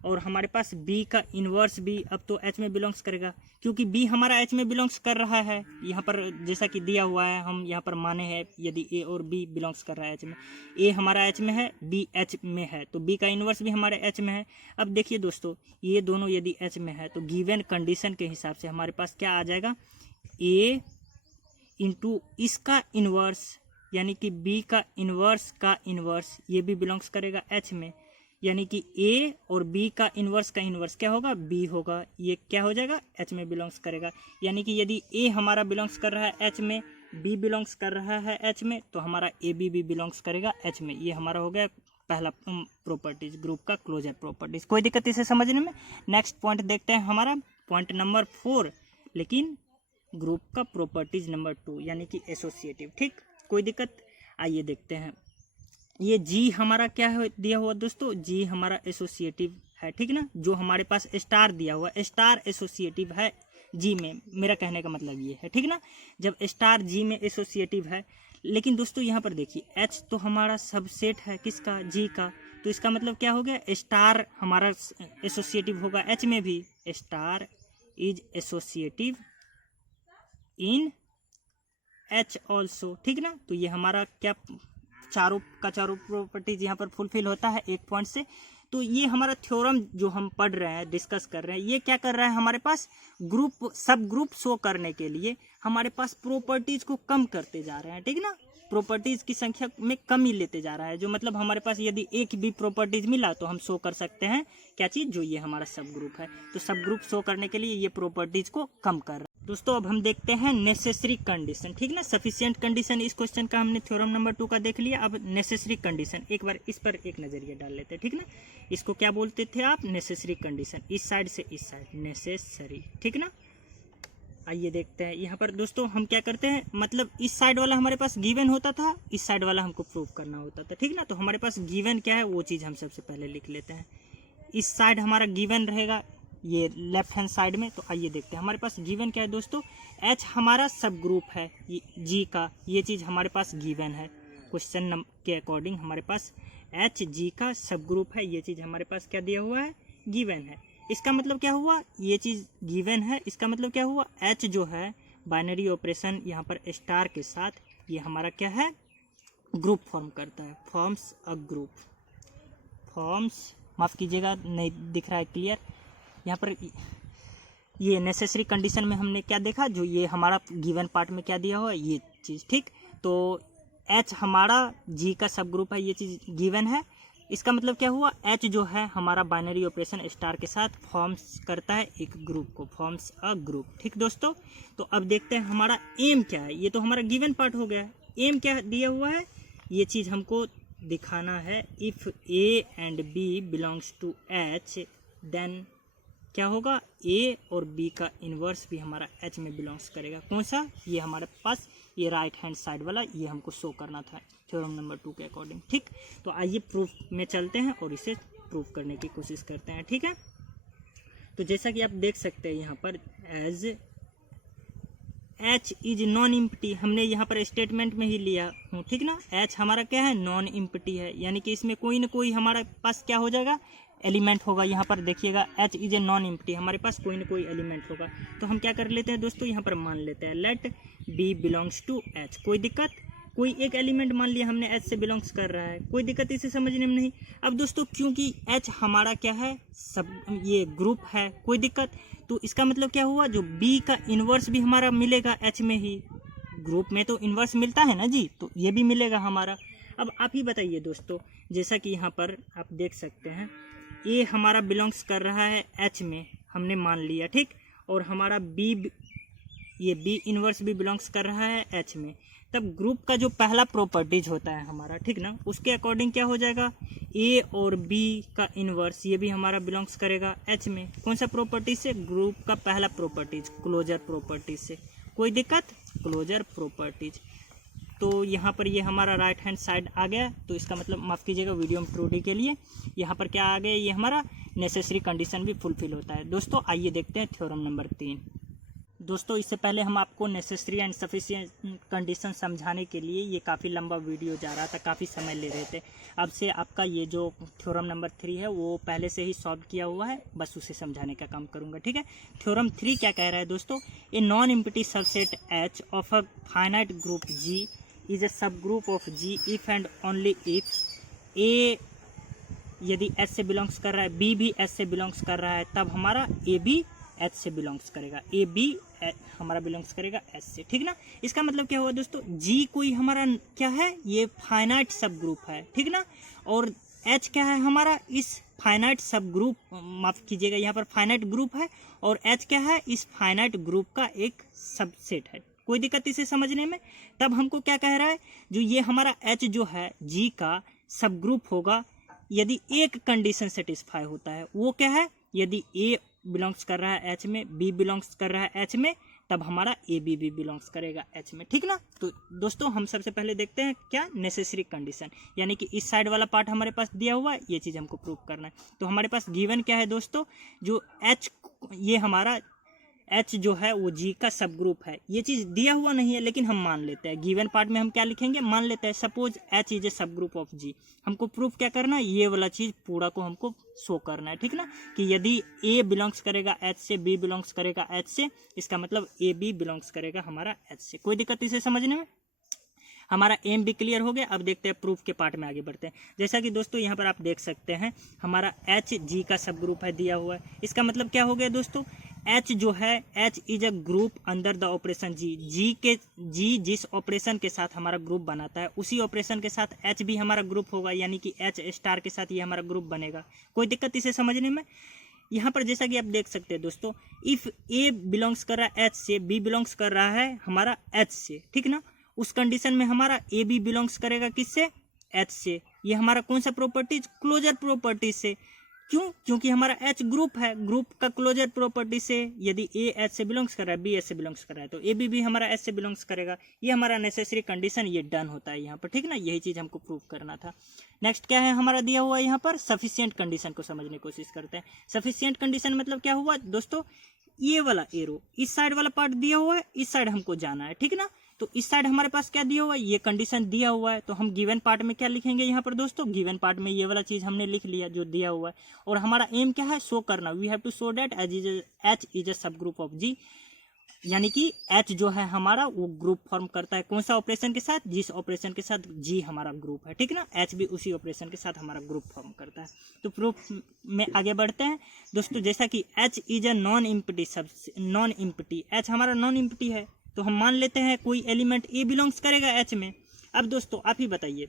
और हमारे पास बी का इन्वर्स भी अब तो एच में बिलोंग्स करेगा, क्योंकि बी हमारा एच में बिलोंग्स कर रहा है। यहाँ पर जैसा कि दिया हुआ है हम यहाँ पर माने हैं, यदि ए और बी बिलोंग्स कर रहा है एच में, ए हमारा एच में है, बी एच में है, तो बी का इन्वर्स भी हमारे एच में है। अब देखिए दोस्तों ये दोनों यदि एच में है तो गिवन कंडीशन के हिसाब से हमारे पास क्या आ जाएगा, ए इंटू इसका इन्वर्स यानी कि बी का इन्वर्स ये भी बिलोंग्स करेगा एच में, यानी कि ए और बी का इन्वर्स क्या होगा, बी होगा। ये क्या हो जाएगा, एच में बिलोंग्स करेगा। यानी कि यदि ए हमारा बिलोंग्स कर रहा है एच में, बी बिलोंग्स कर रहा है एच में, तो हमारा ए बी भी बिलोंग्स करेगा एच में। ये हमारा हो गया पहला प्रॉपर्टीज, ग्रुप का क्लोजर प्रॉपर्टीज। कोई दिक्कत इसे समझने में। नेक्स्ट पॉइंट देखते हैं हमारा पॉइंट नंबर 4, लेकिन ग्रुप का प्रॉपर्टीज नंबर 2 यानी कि एसोसिएटिव, ठीक। कोई दिक्कत, आइए देखते हैं। ये जी हमारा क्या है दिया हुआ दोस्तों, जी हमारा एसोसिएटिव है, ठीक ना। जो हमारे पास स्टार दिया हुआ, स्टार एसोसिएटिव है जी में, मेरा कहने का मतलब ये है, ठीक ना। जब स्टार जी में एसोसिएटिव है, लेकिन दोस्तों यहाँ पर देखिए एच तो हमारा सबसेट है किसका, जी का, तो इसका मतलब क्या हो गया, स्टार हमारा एसोसिएटिव होगा एच में भी। Star is associative in H also, ठीक ना। तो ये हमारा क्या चारों प्रॉपर्टीज यहाँ पर फुलफिल होता है एक पॉइंट से। तो ये हमारा थ्योरम जो हम पढ़ रहे हैं, डिस्कस कर रहे हैं, ये क्या कर रहा है, हमारे पास ग्रुप सब ग्रुप शो करने के लिए हमारे पास प्रॉपर्टीज को कम करते जा रहे हैं, ठीक ना। प्रॉपर्टीज की संख्या में कमी लेते जा रहा है, जो मतलब हमारे पास यदि एक भी प्रॉपर्टीज मिला तो हम शो कर सकते हैं क्या चीज, जो ये हमारा सब ग्रुप है। तो सब ग्रुप शो करने के लिए ये प्रॉपर्टीज को कम कर रहा है। दोस्तों अब हम देखते हैं नेसेसरी कंडीशन, ठीक ना। सफिशिएंट कंडीशन इस क्वेश्चन का हमने थ्योरम नंबर 2 का देख लिया। अब नेसेसरी कंडीशन एक बार इस पर एक नजरिया डाल लेते हैं, ठीक ना। इसको क्या बोलते थे आप, नेसेसरी कंडीशन। इस साइड से इस साइड नेसेसरी, ठीक ना। आइए देखते हैं यहाँ पर दोस्तों हम क्या करते हैं, मतलब इस साइड वाला हमारे पास गिवन होता था, इस साइड वाला हमको प्रूव करना होता था, ठीक ना। तो हमारे पास गिवन क्या है वो चीज़ हम सबसे पहले लिख लेते हैं। इस साइड हमारा गिवन रहेगा ये लेफ्ट हैंड साइड में। तो आइए देखते हैं हमारे पास गिवन क्या है दोस्तों, एच हमारा सब ग्रुप है जी का, ये चीज़ हमारे पास गिवन है। क्वेश्चन के अकॉर्डिंग हमारे पास एच जी का सब ग्रुप है, ये चीज़ हमारे पास क्या दिया हुआ है, गिवन है। इसका मतलब क्या हुआ, ये चीज़ गिवन है, इसका मतलब क्या हुआ, एच जो है बाइनरी ऑपरेशन यहाँ पर स्टार के साथ ये हमारा क्या है, ग्रुप फॉर्म करता है, फॉर्म्स अ ग्रुप। फॉर्म्स, माफ़ कीजिएगा नहीं दिख रहा है क्लियर। यहाँ पर ये नेसेसरी कंडीशन में हमने क्या देखा, जो ये हमारा गिवन पार्ट में क्या दिया हुआ है ये चीज़, ठीक। तो एच हमारा जी का सब ग्रुप है, ये चीज़ गिवन है। इसका मतलब क्या हुआ, एच जो है हमारा बाइनरी ऑपरेशन स्टार के साथ फॉर्म्स करता है एक ग्रुप को, फॉर्म्स अ ग्रुप, ठीक दोस्तों। तो अब देखते हैं हमारा एम क्या है, ये तो हमारा गिवन पार्ट हो गया है। एम क्या दिया हुआ है, ये चीज़ हमको दिखाना है if A and B belongs to H, then क्या होगा, ए और बी का इन्वर्स भी हमारा एच में बिलोंग्स करेगा। कौन सा, ये हमारे पास ये राइट हैंड साइड वाला, ये हमको शो करना था थ्योरम नंबर 2 के अकॉर्डिंग। ठीक, तो आइए प्रूफ में चलते हैं और इसे प्रूफ करने की कोशिश करते हैं। ठीक है, तो जैसा कि आप देख सकते हैं यहाँ पर as H is non empty, हमने यहाँ पर स्टेटमेंट में ही लिया हूँ। ठीक ना, एच हमारा क्या है, नॉन इम्पटी है, यानी कि इसमें कोई ना कोई हमारे पास क्या हो जाएगा, एलिमेंट होगा। यहाँ पर देखिएगा H is A non empty, हमारे पास कोई ना कोई एलिमेंट होगा। तो हम क्या कर लेते हैं दोस्तों, यहाँ पर मान लेते हैं let B belongs to H. कोई दिक्कत, कोई एक एलिमेंट मान लिया हमने एच से बिलोंग्स कर रहा है, कोई दिक्कत इसे समझने में नहीं। अब दोस्तों क्योंकि एच हमारा क्या है, सब ये ग्रुप है, कोई दिक्कत, तो इसका मतलब क्या हुआ, जो बी का इन्वर्स भी हमारा मिलेगा एच में ही, ग्रुप में तो इन्वर्स मिलता है ना जी, तो ये भी मिलेगा हमारा। अब आप ही बताइए दोस्तों, जैसा कि यहाँ पर आप देख सकते हैं ए हमारा बिलोंग्स कर रहा है एच में, हमने मान लिया, ठीक, और हमारा बी, ये बी इन्वर्स भी बिलोंग्स कर रहा है एच में, तब ग्रुप का जो पहला प्रॉपर्टीज होता है हमारा, ठीक ना, उसके अकॉर्डिंग क्या हो जाएगा, ए और बी का इन्वर्स ये भी हमारा बिलोंग्स करेगा एच में। कौन सा प्रॉपर्टी से, ग्रुप का पहला प्रॉपर्टीज, क्लोजर प्रॉपर्टीज से। कोई दिक्कत, क्लोजर प्रॉपर्टीज। तो यहाँ पर ये हमारा राइट हैंड साइड आ गया, तो इसका मतलब माफ़ कीजिएगा वीडियो में त्रुटि के लिए, यहाँ पर क्या आ गया, ये हमारा नेसेसरी कंडीशन भी फुलफिल होता है। दोस्तों आइए देखते हैं थ्योरम नंबर 3। दोस्तों इससे पहले हम आपको नेसेसरी एंड सफिशिएंट कंडीशन समझाने के लिए, ये काफ़ी लंबा वीडियो जा रहा था, काफ़ी समय ले रहे थे। अब से आपका ये जो थ्योरम नंबर 3 है वो पहले से ही सॉल्व किया हुआ है, बस उसे समझाने का काम करूँगा। ठीक है, थ्योरम 3 क्या कह रहा है दोस्तों, a non empty subset H of a finite group G is a subgroup of G if and only if A यदि एच से बिलोंग्स कर रहा है, बी भी एच से बिलोंग्स कर रहा है, तब हमारा ए बी एच से बिलोंग्स करेगा, ए बी हमारा बिलोंग्स करेगा एच से। ठीक ना, इसका मतलब क्या हुआ दोस्तों, जी कोई हमारा क्या है, ये फाइनाइट सब ग्रुप है, ठीक ना, और एच क्या है हमारा, इस फाइनाइट सब ग्रुप, माफ कीजिएगा यहाँ पर फाइनाइट ग्रुप है, और एच क्या है, इस फाइनाइट ग्रुप का एक सबसेट है। कोई दिक्कत इसे समझने में। तब हमको क्या कह रहा है, जो ये हमारा एच जो है जी का सब ग्रुप होगा यदि एक कंडीशन सेटिस्फाई होता है, वो क्या है, यदि ए बिलोंग्स कर रहा है एच में, बी बिलोंग्स कर रहा है एच में, तब हमारा ए बी भी बिलोंग्स करेगा एच में। ठीक ना, तो दोस्तों हम सबसे पहले देखते हैं क्या, नेसेसरी कंडीशन, यानी कि इस साइड वाला पार्ट हमारे पास दिया हुआ है, ये चीज़ हमको प्रूव करना है। तो हमारे पास गिवन क्या है दोस्तों, जो एच, ये हमारा एच जो है वो जी का सब ग्रुप है, ये चीज़ दिया हुआ नहीं है लेकिन हम मान लेते हैं। गिवन पार्ट में हम क्या लिखेंगे, मान लेते हैं suppose H is a subgroup of जी। हमको प्रूफ क्या करना है, ये वाला चीज़ पूरा को हमको शो करना है, ठीक ना, कि यदि ए बिलोंग्स करेगा एच से, बी बिलोंग्स करेगा एच से, इसका मतलब ए बी बिलोंग्स करेगा हमारा एच से। कोई दिक्कत इसे समझने में। हमारा एम भी क्लियर हो गया। अब देखते हैं प्रूफ के पार्ट में आगे बढ़ते हैं। जैसा कि दोस्तों यहाँ पर आप देख सकते हैं हमारा एच जी का सब ग्रुप है दिया हुआ है। इसका मतलब क्या हो गया दोस्तों, एच जो है, H is a group under the operation G. G जिस ऑपरेशन के साथ हमारा ग्रुप बनाता है उसी ऑपरेशन के साथ एच भी हमारा ग्रुप होगा, यानी कि एच स्टार के साथ ये हमारा ग्रुप बनेगा। कोई दिक्कत इसे समझने में। यहाँ पर जैसा कि आप देख सकते हैं दोस्तों, इफ ए बिलोंग्स कर रहा है एच से, बी बिलोंग्स कर रहा है हमारा एच से, ठीक ना, उस कंडीशन में हमारा ए बी बिलोंग्स करेगा किससे, एच से। ये हमारा कौन सा प्रॉपर्टीज, क्लोजर प्रॉपर्टीज से। क्यों, क्योंकि हमारा एच ग्रुप है, ग्रुप का क्लोजर प्रॉपर्टी से यदि ए एच से बिलोंग्स कर रहा है, बी एच से बिलोंग्स कर रहा है, तो ए बी भी हमारा एच से बिलोंग्स करेगा। ये हमारा नेसेसरी कंडीशन ये डन होता है यहाँ पर, ठीक ना, यही चीज़ हमको प्रूव करना था। नेक्स्ट क्या है हमारा दिया हुआ है यहाँ पर, सफिशिएंट कंडीशन को समझने की कोशिश करते हैं। सफिशिएंट कंडीशन मतलब क्या हुआ दोस्तों, ये वाला एरो इस साइड वाला पार्ट दिया हुआ है, इस साइड हमको जाना है, ठीक ना, तो इस साइड हमारे पास क्या दिया हुआ है, ये कंडीशन दिया हुआ है, तो हम गिवन पार्ट में क्या लिखेंगे यहाँ पर दोस्तों, गिवन पार्ट में ये वाला चीज हमने लिख लिया जो दिया हुआ है। और हमारा एम क्या है, शो करना, we have to show that H is a subgroup of जी, यानी कि एच जो है हमारा वो ग्रुप फॉर्म करता है कौन सा ऑपरेशन के साथ, जिस ऑपरेशन के साथ जी हमारा ग्रुप है, ठीक ना, एच भी उसी ऑपरेशन के साथ हमारा ग्रुप फॉर्म करता है। तो प्रूफ में आगे बढ़ते हैं दोस्तों। जैसा कि H is a non empty, non empty, H हमारा नॉन इम्पटी है, तो हम मान लेते हैं कोई एलिमेंट ए बिलोंग्स करेगा एच में। अब दोस्तों आप ही बताइए,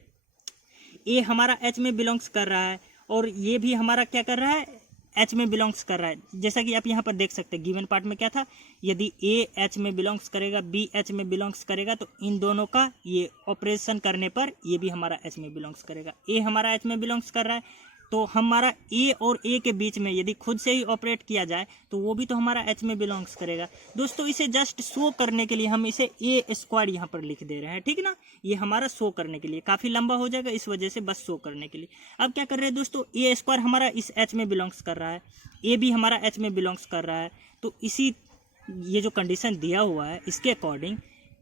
ए हमारा एच में बिलोंग्स कर रहा है और ये भी हमारा क्या कर रहा है, H में बिलोंग्स कर रहा है। जैसा कि आप यहाँ पर देख सकते हैं गिवन पार्ट में क्या था, यदि A H में बिलोंग्स करेगा, B H में बिलोंग्स करेगा, तो इन दोनों का ये ऑपरेशन करने पर ये भी हमारा H में बिलोंग्स करेगा। A हमारा H में बिलोंग्स कर रहा है, तो हमारा A और A के बीच में यदि खुद से ही ऑपरेट किया जाए तो वो भी तो हमारा H में बिलोंग्स करेगा। दोस्तों इसे जस्ट शो करने के लिए हम इसे A स्क्वायर यहाँ पर लिख दे रहे हैं, ठीक है ना। ये हमारा शो करने के लिए, काफ़ी लंबा हो जाएगा इस वजह से बस शो करने के लिए। अब क्या कर रहे हैं दोस्तों, A स्क्वायर हमारा इस H में बिलोंग्स कर रहा है, A भी हमारा H में बिलोंग्स कर रहा है, तो इसी ये जो कंडीशन दिया हुआ है इसके अकॉर्डिंग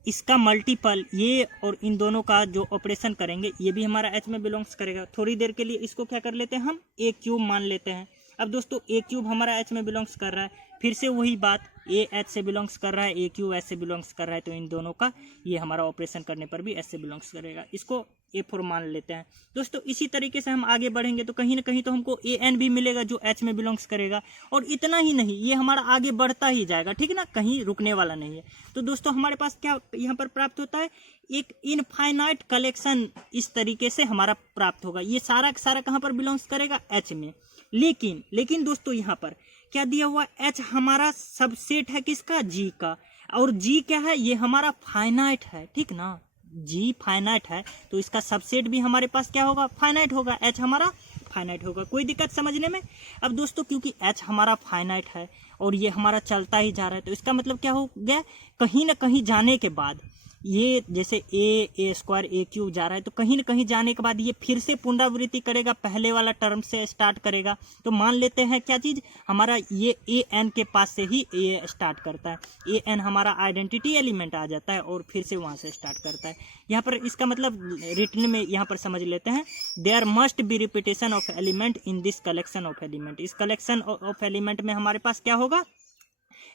इसका मल्टीपल ये और इन दोनों का जो ऑपरेशन करेंगे ये भी हमारा H में बिलोंग्स करेगा। थोड़ी देर के लिए इसको क्या कर लेते हैं, हम A क्यूब मान लेते हैं। अब दोस्तों A क्यूब हमारा H में बिलोंग्स कर रहा है, फिर से वही बात, A H से बिलोंग्स कर रहा है, A क्यूब H से बिलोंग्स कर रहा है, तो इन दोनों का ये हमारा ऑपरेशन करने पर भी H से बिलोंग्स करेगा। इसको A4 मान लेते हैं। दोस्तों इसी तरीके से हम आगे बढ़ेंगे तो कहीं ना कहीं तो हमको AN भी मिलेगा जो H में बिलोंग्स करेगा। और इतना ही नहीं, ये हमारा आगे बढ़ता ही जाएगा, ठीक है ना, कहीं रुकने वाला नहीं है। तो दोस्तों हमारे पास क्या यहाँ पर प्राप्त होता है, एक इनफाइनाइट कलेक्शन इस तरीके से हमारा प्राप्त होगा। ये सारा सारा कहाँ पर बिलोंग्स करेगा, H में। लेकिन दोस्तों यहाँ पर क्या दिया हुआ, H हमारा सबसेट है किसका, G का, और G क्या है, ये हमारा फाइनाइट है, ठीक ना। G फाइनाइट है तो इसका सबसेट भी हमारे पास क्या होगा, फाइनाइट होगा, H हमारा फाइनाइट होगा। कोई दिक्कत समझने में। अब दोस्तों क्योंकि H हमारा फाइनाइट है और ये हमारा चलता ही जा रहा है, तो इसका मतलब क्या हो गया, कहीं ना कहीं जाने के बाद ये जैसे A स्क्वायर A क्यूब जा रहा है, तो कहीं ना कहीं जाने के बाद ये फिर से पुनरावृत्ति करेगा, पहले वाला टर्म से स्टार्ट करेगा। तो मान लेते हैं क्या चीज़, हमारा ये AN के पास से ही A स्टार्ट करता है, AN हमारा आइडेंटिटी एलिमेंट आ जाता है और फिर से वहाँ से स्टार्ट करता है। यहाँ पर इसका मतलब रिटन में यहाँ पर समझ लेते हैं, there must be repetition of element in this collection of element. इस कलेक्शन ऑफ एलिमेंट में हमारे पास क्या होगा,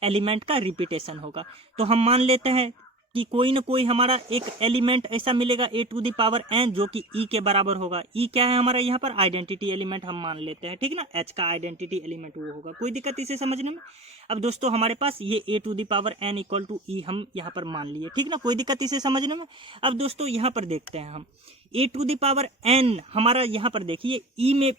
एलिमेंट का रिपीटेशन होगा। तो हम मान लेते हैं कि कोई ना कोई हमारा एक एलिमेंट ऐसा मिलेगा A to the power n जो कि E के बराबर होगा। E क्या है हमारा यहाँ पर, आइडेंटिटी एलिमेंट हम मान लेते हैं, ठीक ना। H का आइडेंटिटी एलिमेंट वो होगा। कोई दिक्कत इसे समझने में। अब दोस्तों हमारे पास ये A to the power n equal to E हम यहाँ पर मान लिए, ठीक ना। कोई दिक्कत इसे समझने में। अब दोस्तों यहाँ पर देखते हैं हम A to the power n हमारा यहाँ पर देखिए E में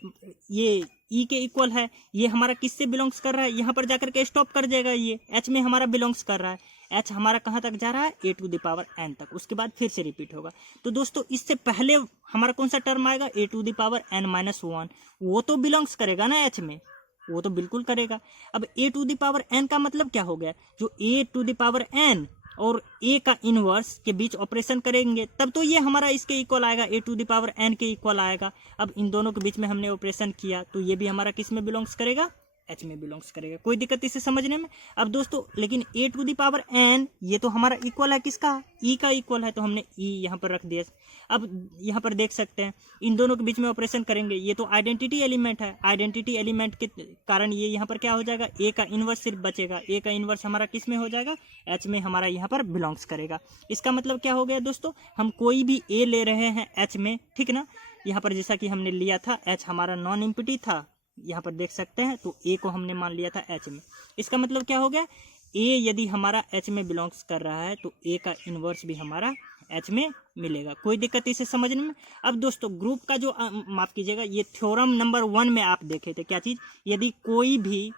ये E के इक्वल है, ये हमारा किससे बिलोंग्स कर रहा है, यहाँ पर जाकर के स्टॉप कर जाएगा, ये H में हमारा बिलोंग्स कर रहा है। H हमारा कहाँ तक जा रहा है, A to the power n तक, उसके बाद फिर से रिपीट होगा। तो दोस्तों इससे पहले हमारा कौन सा टर्म आएगा, A to the power n minus 1, वो तो बिलोंग्स करेगा ना H में, वो तो बिल्कुल करेगा। अब A to the power n का मतलब क्या हो गया, जो A to the power n और A का इनवर्स के बीच ऑपरेशन करेंगे तब तो ये हमारा इसके इक्वल आएगा, A to the power n के इक्वल आएगा। अब इन दोनों के बीच में हमने ऑपरेशन किया तो ये भी हमारा किस में बिलोंग्स करेगा, H में बिलोंग्स करेगा। कोई दिक्कत इसे समझने में। अब दोस्तों लेकिन A to the power n ये तो हमारा इक्वल है किसका, E का इक्वल है, तो हमने E यहाँ पर रख दिया। अब यहाँ पर देख सकते हैं इन दोनों के बीच में ऑपरेशन करेंगे, ये तो आइडेंटिटी एलिमेंट है, आइडेंटिटी एलिमेंट के कारण ये यहाँ पर क्या हो जाएगा, A का इन्वर्स सिर्फ बचेगा। A का इन्वर्स हमारा किस में हो जाएगा, H में हमारा यहाँ पर बिलोंग्स करेगा। इसका मतलब क्या हो गया दोस्तों, हम कोई भी A ले रहे हैं H में, ठीक ना। यहाँ पर जैसा कि हमने लिया था H हमारा नॉन एम्प्टी था, यहाँ पर देख सकते हैं, तो A को हमने मान लिया था H में। इसका मतलब क्या हो गया, A यदि हमारा H में बिलोंग्स कर रहा है तो A का इन्वर्स भी हमारा H में मिलेगा। कोई दिक्कत इसे समझने में। अब दोस्तों ग्रुप का जो माफ कीजिएगा, ये थ्योरम नंबर 1 में आप देखे थे क्या चीज़, यदि कोई भी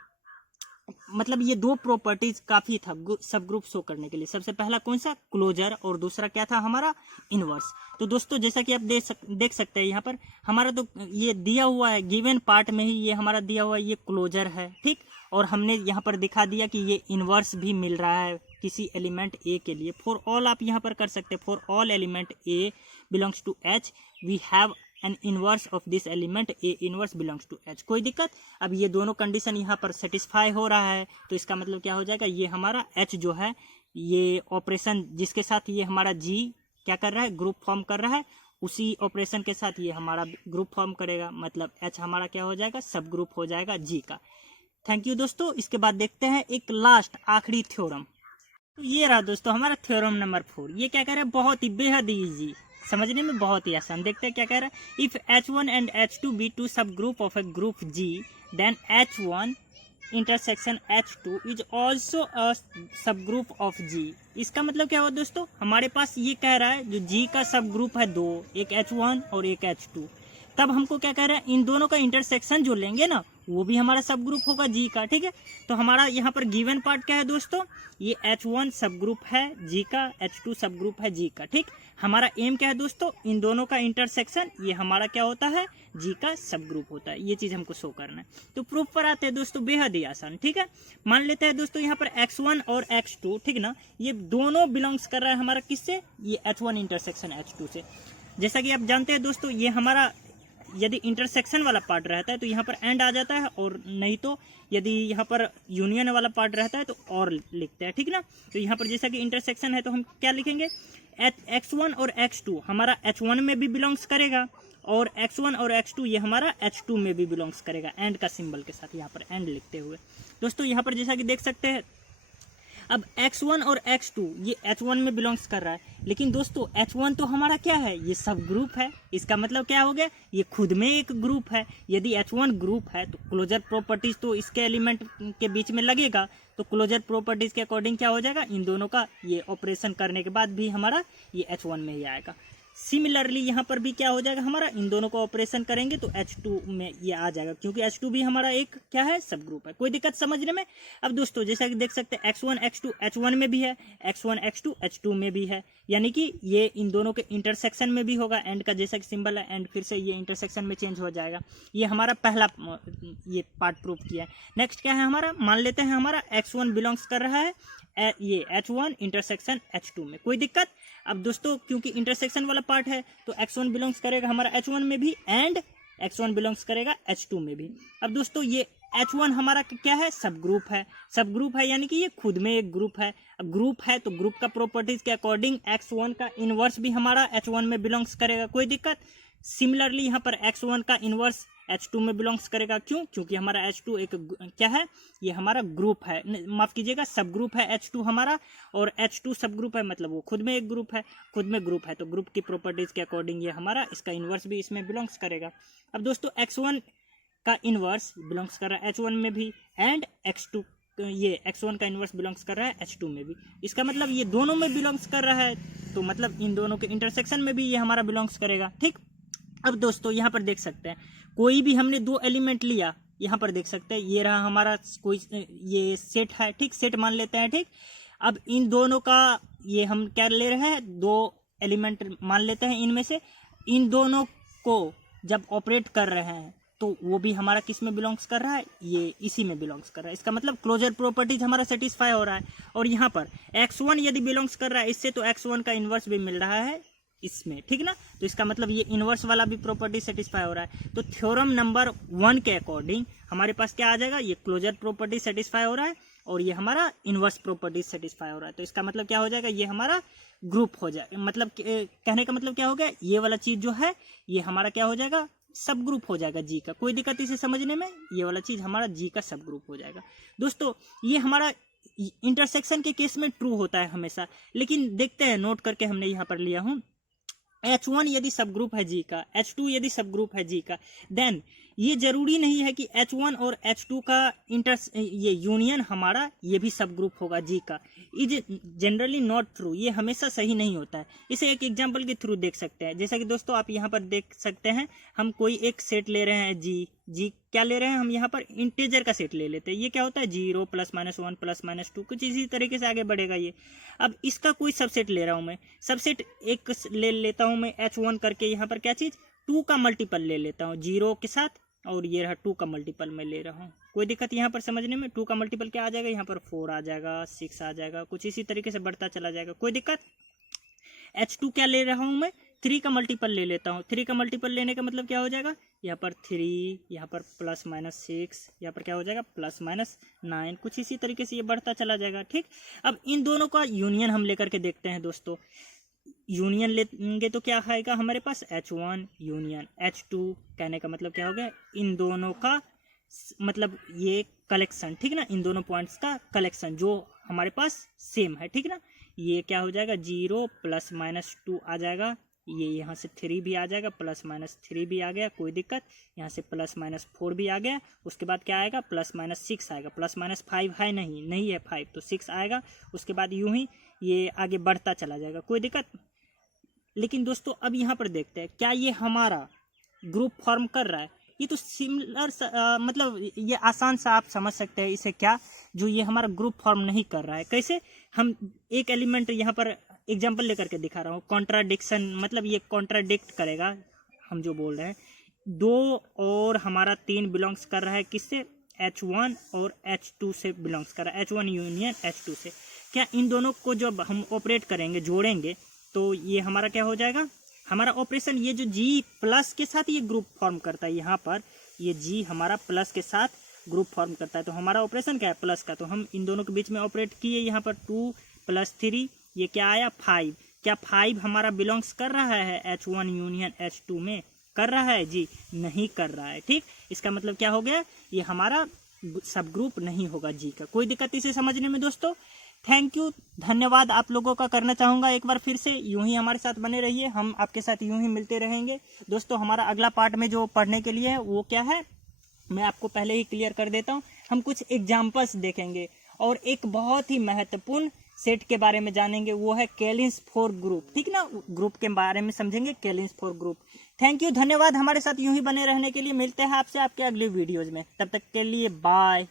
मतलब ये दो प्रॉपर्टीज काफ़ी था सब ग्रुप शो करने के लिए। सबसे पहला कौन सा, क्लोजर, और दूसरा क्या था हमारा, इनवर्स। तो दोस्तों जैसा कि आप देख सकते हैं यहाँ पर हमारा तो ये दिया हुआ है, गिवन पार्ट में ही ये हमारा दिया हुआ है, ये क्लोजर है, ठीक। और हमने यहाँ पर दिखा दिया कि ये इनवर्स भी मिल रहा है किसी एलिमेंट A के लिए। फॉर ऑल आप यहाँ पर कर सकते हैं, for all element A belongs to H we have an inverse of this element A inverse belongs to H। कोई दिक्कत। अब ये दोनों कंडीशन यहाँ पर सेटिस्फाई हो रहा है तो इसका मतलब क्या हो जाएगा, ये हमारा H जो है ये ऑपरेशन जिसके साथ ये हमारा G क्या कर रहा है, ग्रुप फॉर्म कर रहा है, उसी ऑपरेशन के साथ ये हमारा ग्रुप फॉर्म करेगा। मतलब H हमारा क्या हो जाएगा, सब ग्रुप हो जाएगा G का। थैंक यू दोस्तों। इसके बाद देखते हैं एक लास्ट आखिरी थ्योरम। तो ये रहा दोस्तों हमारा थ्योरम नंबर 4। ये क्या कह रहा है, बहुत ही बेहद ईजी, समझने में बहुत ही आसान। देखते हैं क्या कह रहा है। If H1 and H2 be two subgroup of a group G then H1 intersection H2 is also a subgroup of G। इसका मतलब क्या हुआ दोस्तों, हमारे पास ये कह रहा है जो G का सब ग्रुप है दो, एक H1 और एक H2, तब हमको क्या कह रहा है, इन दोनों का इंटरसेक्शन जो लेंगे ना वो भी हमारा सब ग्रुप होगा जी का। ठीक है, तो हमारा यहाँ पर गिवन पार्ट क्या है दोस्तों, ये H1 सब ग्रुप है जी का, H2 सब ग्रुप है जी का। ठीक, हमारा एम क्या है दोस्तों, इन दोनों का इंटरसेक्शन ये हमारा क्या होता है, जी का सब ग्रुप होता है। ये चीज़ हमको शो करना है। तो प्रूफ पर आते हैं दोस्तों, बेहद ही आसान। ठीक है, मान लेते हैं दोस्तों यहाँ पर X1 और X2, ठीक ना, ये दोनों बिलोंग्स कर रहा है हमारा किससे, ये H1 इंटरसेक्शन H2 से। जैसा कि आप जानते हैं दोस्तों, ये हमारा यदि इंटरसेक्शन वाला पार्ट रहता है तो यहाँ पर एंड आ जाता है, और नहीं तो यदि यहाँ पर यूनियन वाला पार्ट रहता है तो और लिखते हैं। ठीक ना, तो यहाँ पर जैसा कि इंटरसेक्शन है तो हम क्या लिखेंगे, X1 और X2 हमारा H1 में भी बिलोंग्स करेगा, और X1 और X2 ये हमारा H2 में भी बिलोंग्स करेगा, एंड का सिंबल के साथ यहाँ पर एंड लिखते हुए। दोस्तों यहाँ पर जैसा कि देख सकते हैं, अब X1 और X2 ये H1 में बिलोंग्स कर रहा है, लेकिन दोस्तों H1 तो हमारा क्या है, ये सब ग्रुप है। इसका मतलब क्या हो गया, ये खुद में एक ग्रुप है। यदि H1 ग्रुप है तो क्लोजर प्रॉपर्टीज तो इसके एलिमेंट के बीच में लगेगा, तो क्लोजर प्रॉपर्टीज के अकॉर्डिंग क्या हो जाएगा, इन दोनों का ये ऑपरेशन करने के बाद भी हमारा ये H1 में ही आएगा। सिमिलरली यहाँ पर भी क्या हो जाएगा, हमारा इन दोनों को ऑपरेशन करेंगे तो H2 में ये आ जाएगा, क्योंकि H2 भी हमारा एक क्या है, सब ग्रुप है। कोई दिक्कत समझने में। अब दोस्तों जैसा कि देख सकते हैं, X1 X2 H1 में भी है, X1 X2 H2 में भी है, यानी कि ये इन दोनों के इंटरसेक्शन में भी होगा। एंड का जैसा कि सिंबल है, एंड फिर से ये इंटरसेक्शन में चेंज हो जाएगा। ये हमारा पहला ये पार्ट प्रूफ किया है। नेक्स्ट क्या है हमारा, मान लेते हैं हमारा X1 बिलोंग्स कर रहा है ये H1 इंटरसेक्शन H2 में। कोई दिक्कत। अब दोस्तों क्योंकि इंटरसेक्शन वाला पार्ट है तो X1 बिलोंग्स करेगा हमारा H1 में भी, एंड X1 बिलोंग्स करेगा H2 में भी। अब दोस्तों ये H1 हमारा क्या है, सब ग्रुप है। सब ग्रुप है यानी कि ये खुद में एक ग्रुप है। अब ग्रुप है तो ग्रुप का प्रॉपर्टीज के अकॉर्डिंग X1 का इनवर्स भी हमारा H1 में बिलोंग्स करेगा। कोई दिक्कत। सिमिलरली यहाँ पर X1 का इनवर्स H2 में बिलोंग्स करेगा। क्यों, क्योंकि हमारा H2 एक क्या है, ये हमारा ग्रुप है, माफ कीजिएगा सब ग्रुप है H2 हमारा, और H2 सब ग्रुप है, मतलब वो खुद में एक ग्रुप है। खुद में ग्रुप है तो ग्रुप की प्रॉपर्टीज के अकॉर्डिंग ये हमारा इसका इनवर्स भी इसमें बिलोंग्स करेगा। अब दोस्तों X1 का इनवर्स बिलोंग्स कर रहा है H1 में भी, एंड X2 ये X1 का इनवर्स बिलोंग्स कर रहा है H2 में भी। इसका मतलब ये दोनों में बिलोंग्स कर रहा है, तो मतलब इन दोनों के इंटरसेक्शन में भी ये हमारा बिलोंग्स करेगा। ठीक। अब दोस्तों यहाँ पर देख सकते हैं, कोई भी हमने दो एलिमेंट लिया, यहाँ पर देख सकते हैं ये रहा हमारा कोई ये सेट है। ठीक, सेट मान लेते हैं। ठीक, अब इन दोनों का ये हम क्या ले रहे हैं, दो एलिमेंट मान लेते हैं। इनमें से इन दोनों को जब ऑपरेट कर रहे हैं तो वो भी हमारा किस में बिलोंग्स कर रहा है, ये इसी में बिलोंग्स कर रहा है। इसका मतलब क्लोजर प्रॉपर्टीज हमारा सेटिस्फाई हो रहा है। और यहाँ पर X1 यदि बिलोंग्स कर रहा है इससे, तो X1 का इनवर्स भी मिल रहा है इसमें। ठीक ना, तो इसका मतलब ये इनवर्स वाला भी प्रॉपर्टी सेटिस्फाई हो रहा है। तो थ्योरम नंबर 1 के अकॉर्डिंग हमारे पास क्या आ जाएगा, ये क्लोजर प्रॉपर्टी सेटिस्फाई हो रहा है और ये हमारा इनवर्स प्रॉपर्टी सेटिस्फाई हो रहा है। तो इसका मतलब क्या हो जाएगा, ये हमारा ग्रुप हो जाए, मतलब कहने का मतलब क्या हो गया, ये वाला चीज जो है ये हमारा क्या हो जाएगा, सब ग्रुप हो जाएगा जी का। कोई दिक्कत इसे समझने में, ये वाला चीज हमारा जी का सब ग्रुप हो जाएगा। दोस्तों ये हमारा इंटरसेक्शन के केस में ट्रू होता है हमेशा, लेकिन देखते हैं, नोट करके हमने यहाँ पर लिया हूँ, H1 यदि सब ग्रुप है जी का, H2 यदि सब ग्रुप है जी का, देन ये जरूरी नहीं है कि H1 और H2 का ये यूनियन हमारा ये भी सब ग्रुप होगा जी का। इज जनरली नॉट ट्रू, ये हमेशा सही नहीं होता है। इसे एक एग्जांपल के थ्रू देख सकते हैं। जैसा कि दोस्तों आप यहाँ पर देख सकते हैं, हम कोई एक सेट ले रहे हैं जी क्या ले रहे हैं हम, यहाँ पर इंटीजर का सेट ले लेते हैं। ये क्या होता है, 0 +-1 +-2, कुछ इसी तरीके से आगे बढ़ेगा ये। अब इसका कोई सबसेट ले रहा हूँ मैं, सबसेट एक ले लेता हूँ मैं H1 करके, यहाँ पर क्या चीज़ 2 का मल्टीपल ले लेता हूँ 0 के साथ, और ये रहा 2 का मल्टीपल मैं ले रहा हूँ। कोई दिक्कत यहाँ पर समझने में, 2 का मल्टीपल क्या आ जाएगा, यहाँ पर 4 आ जाएगा, 6 आ जाएगा, कुछ इसी तरीके से बढ़ता चला जाएगा। कोई दिक्कत। H2 क्या ले रहा हूँ मैं, 3 का मल्टीपल ले लेता हूँ। 3 का मल्टीपल लेने का मतलब क्या हो जाएगा, यहाँ पर 3, यहाँ पर +-6, यहाँ पर क्या हो जाएगा +-9, कुछ इसी तरीके से ये बढ़ता चला जाएगा। ठीक। अब इन दोनों का यूनियन हम लेकर के देखते हैं दोस्तों। यूनियन लेंगे तो क्या आएगा हमारे पास, H1 यूनियन H2, कहने का मतलब क्या हो गया, इन दोनों का मतलब ये कलेक्शन। ठीक ना, इन दोनों पॉइंट्स का कलेक्शन जो हमारे पास सेम है। ठीक ना, ये क्या हो जाएगा, 0 +-2 आ जाएगा, ये यहाँ से 3 भी आ जाएगा, +-3 भी आ गया, कोई दिक्कत। यहाँ से +-4 भी आ गया, उसके बाद क्या आएगा, +-6 आएगा, +-5 है नहीं है 5, तो 6 आएगा। उसके बाद यूं ही ये आगे बढ़ता चला जाएगा, कोई दिक्कत। लेकिन दोस्तों अब यहाँ पर देखते हैं, क्या ये हमारा ग्रुप फॉर्म कर रहा है, ये तो सिमिलर मतलब ये आसान सा आप समझ सकते हैं इसे क्या, जो ये हमारा ग्रुप फॉर्म नहीं कर रहा है। कैसे? हम एक एलिमेंट यहाँ पर एग्जांपल लेकर के दिखा रहा हूँ, कॉन्ट्राडिक्शन, मतलब ये कॉन्ट्राडिक्ट करेगा हम जो बोल रहे हैं। 2 और हमारा 3 बिलोंग्स कर रहा है किससे? H1 और H2 से बिलोंग्स कर रहा है, H1 यूनियन H2 से। क्या इन दोनों को जब हम ऑपरेट करेंगे, जोड़ेंगे, तो ये हमारा क्या हो जाएगा? हमारा ऑपरेशन, ये जो G प्लस के साथ ये ग्रुप फॉर्म करता है, यहाँ पर ये G हमारा प्लस के साथ ग्रुप फॉर्म करता है, तो हमारा ऑपरेशन क्या है? प्लस का। तो हम इन दोनों के बीच में ऑपरेट किए, यहाँ पर 2 + 3, ये क्या आया? 5। क्या 5 हमारा बिलोंग्स कर रहा है H1 यूनियन H2 में? कर रहा है जी? नहीं कर रहा है। ठीक, इसका मतलब क्या हो गया? ये हमारा सब ग्रुप नहीं होगा जी का। कोई दिक्कत इसे समझने में दोस्तों? थैंक यू, धन्यवाद आप लोगों का करना चाहूँगा एक बार फिर से। यूं ही हमारे साथ बने रहिए, हम आपके साथ यूं ही मिलते रहेंगे दोस्तों। हमारा अगला पार्ट में जो पढ़ने के लिए है वो क्या है, मैं आपको पहले ही क्लियर कर देता हूँ। हम कुछ एग्जाम्पल्स देखेंगे और एक बहुत ही महत्वपूर्ण सेट के बारे में जानेंगे, वो है Kallinsford ग्रुप। ठीक ना, ग्रुप के बारे में समझेंगे, Kallinsford ग्रुप। थैंक यू, धन्यवाद हमारे साथ यूं ही बने रहने के लिए। मिलते हैं आपसे आपके अगले वीडियोज में, तब तक के लिए बाय।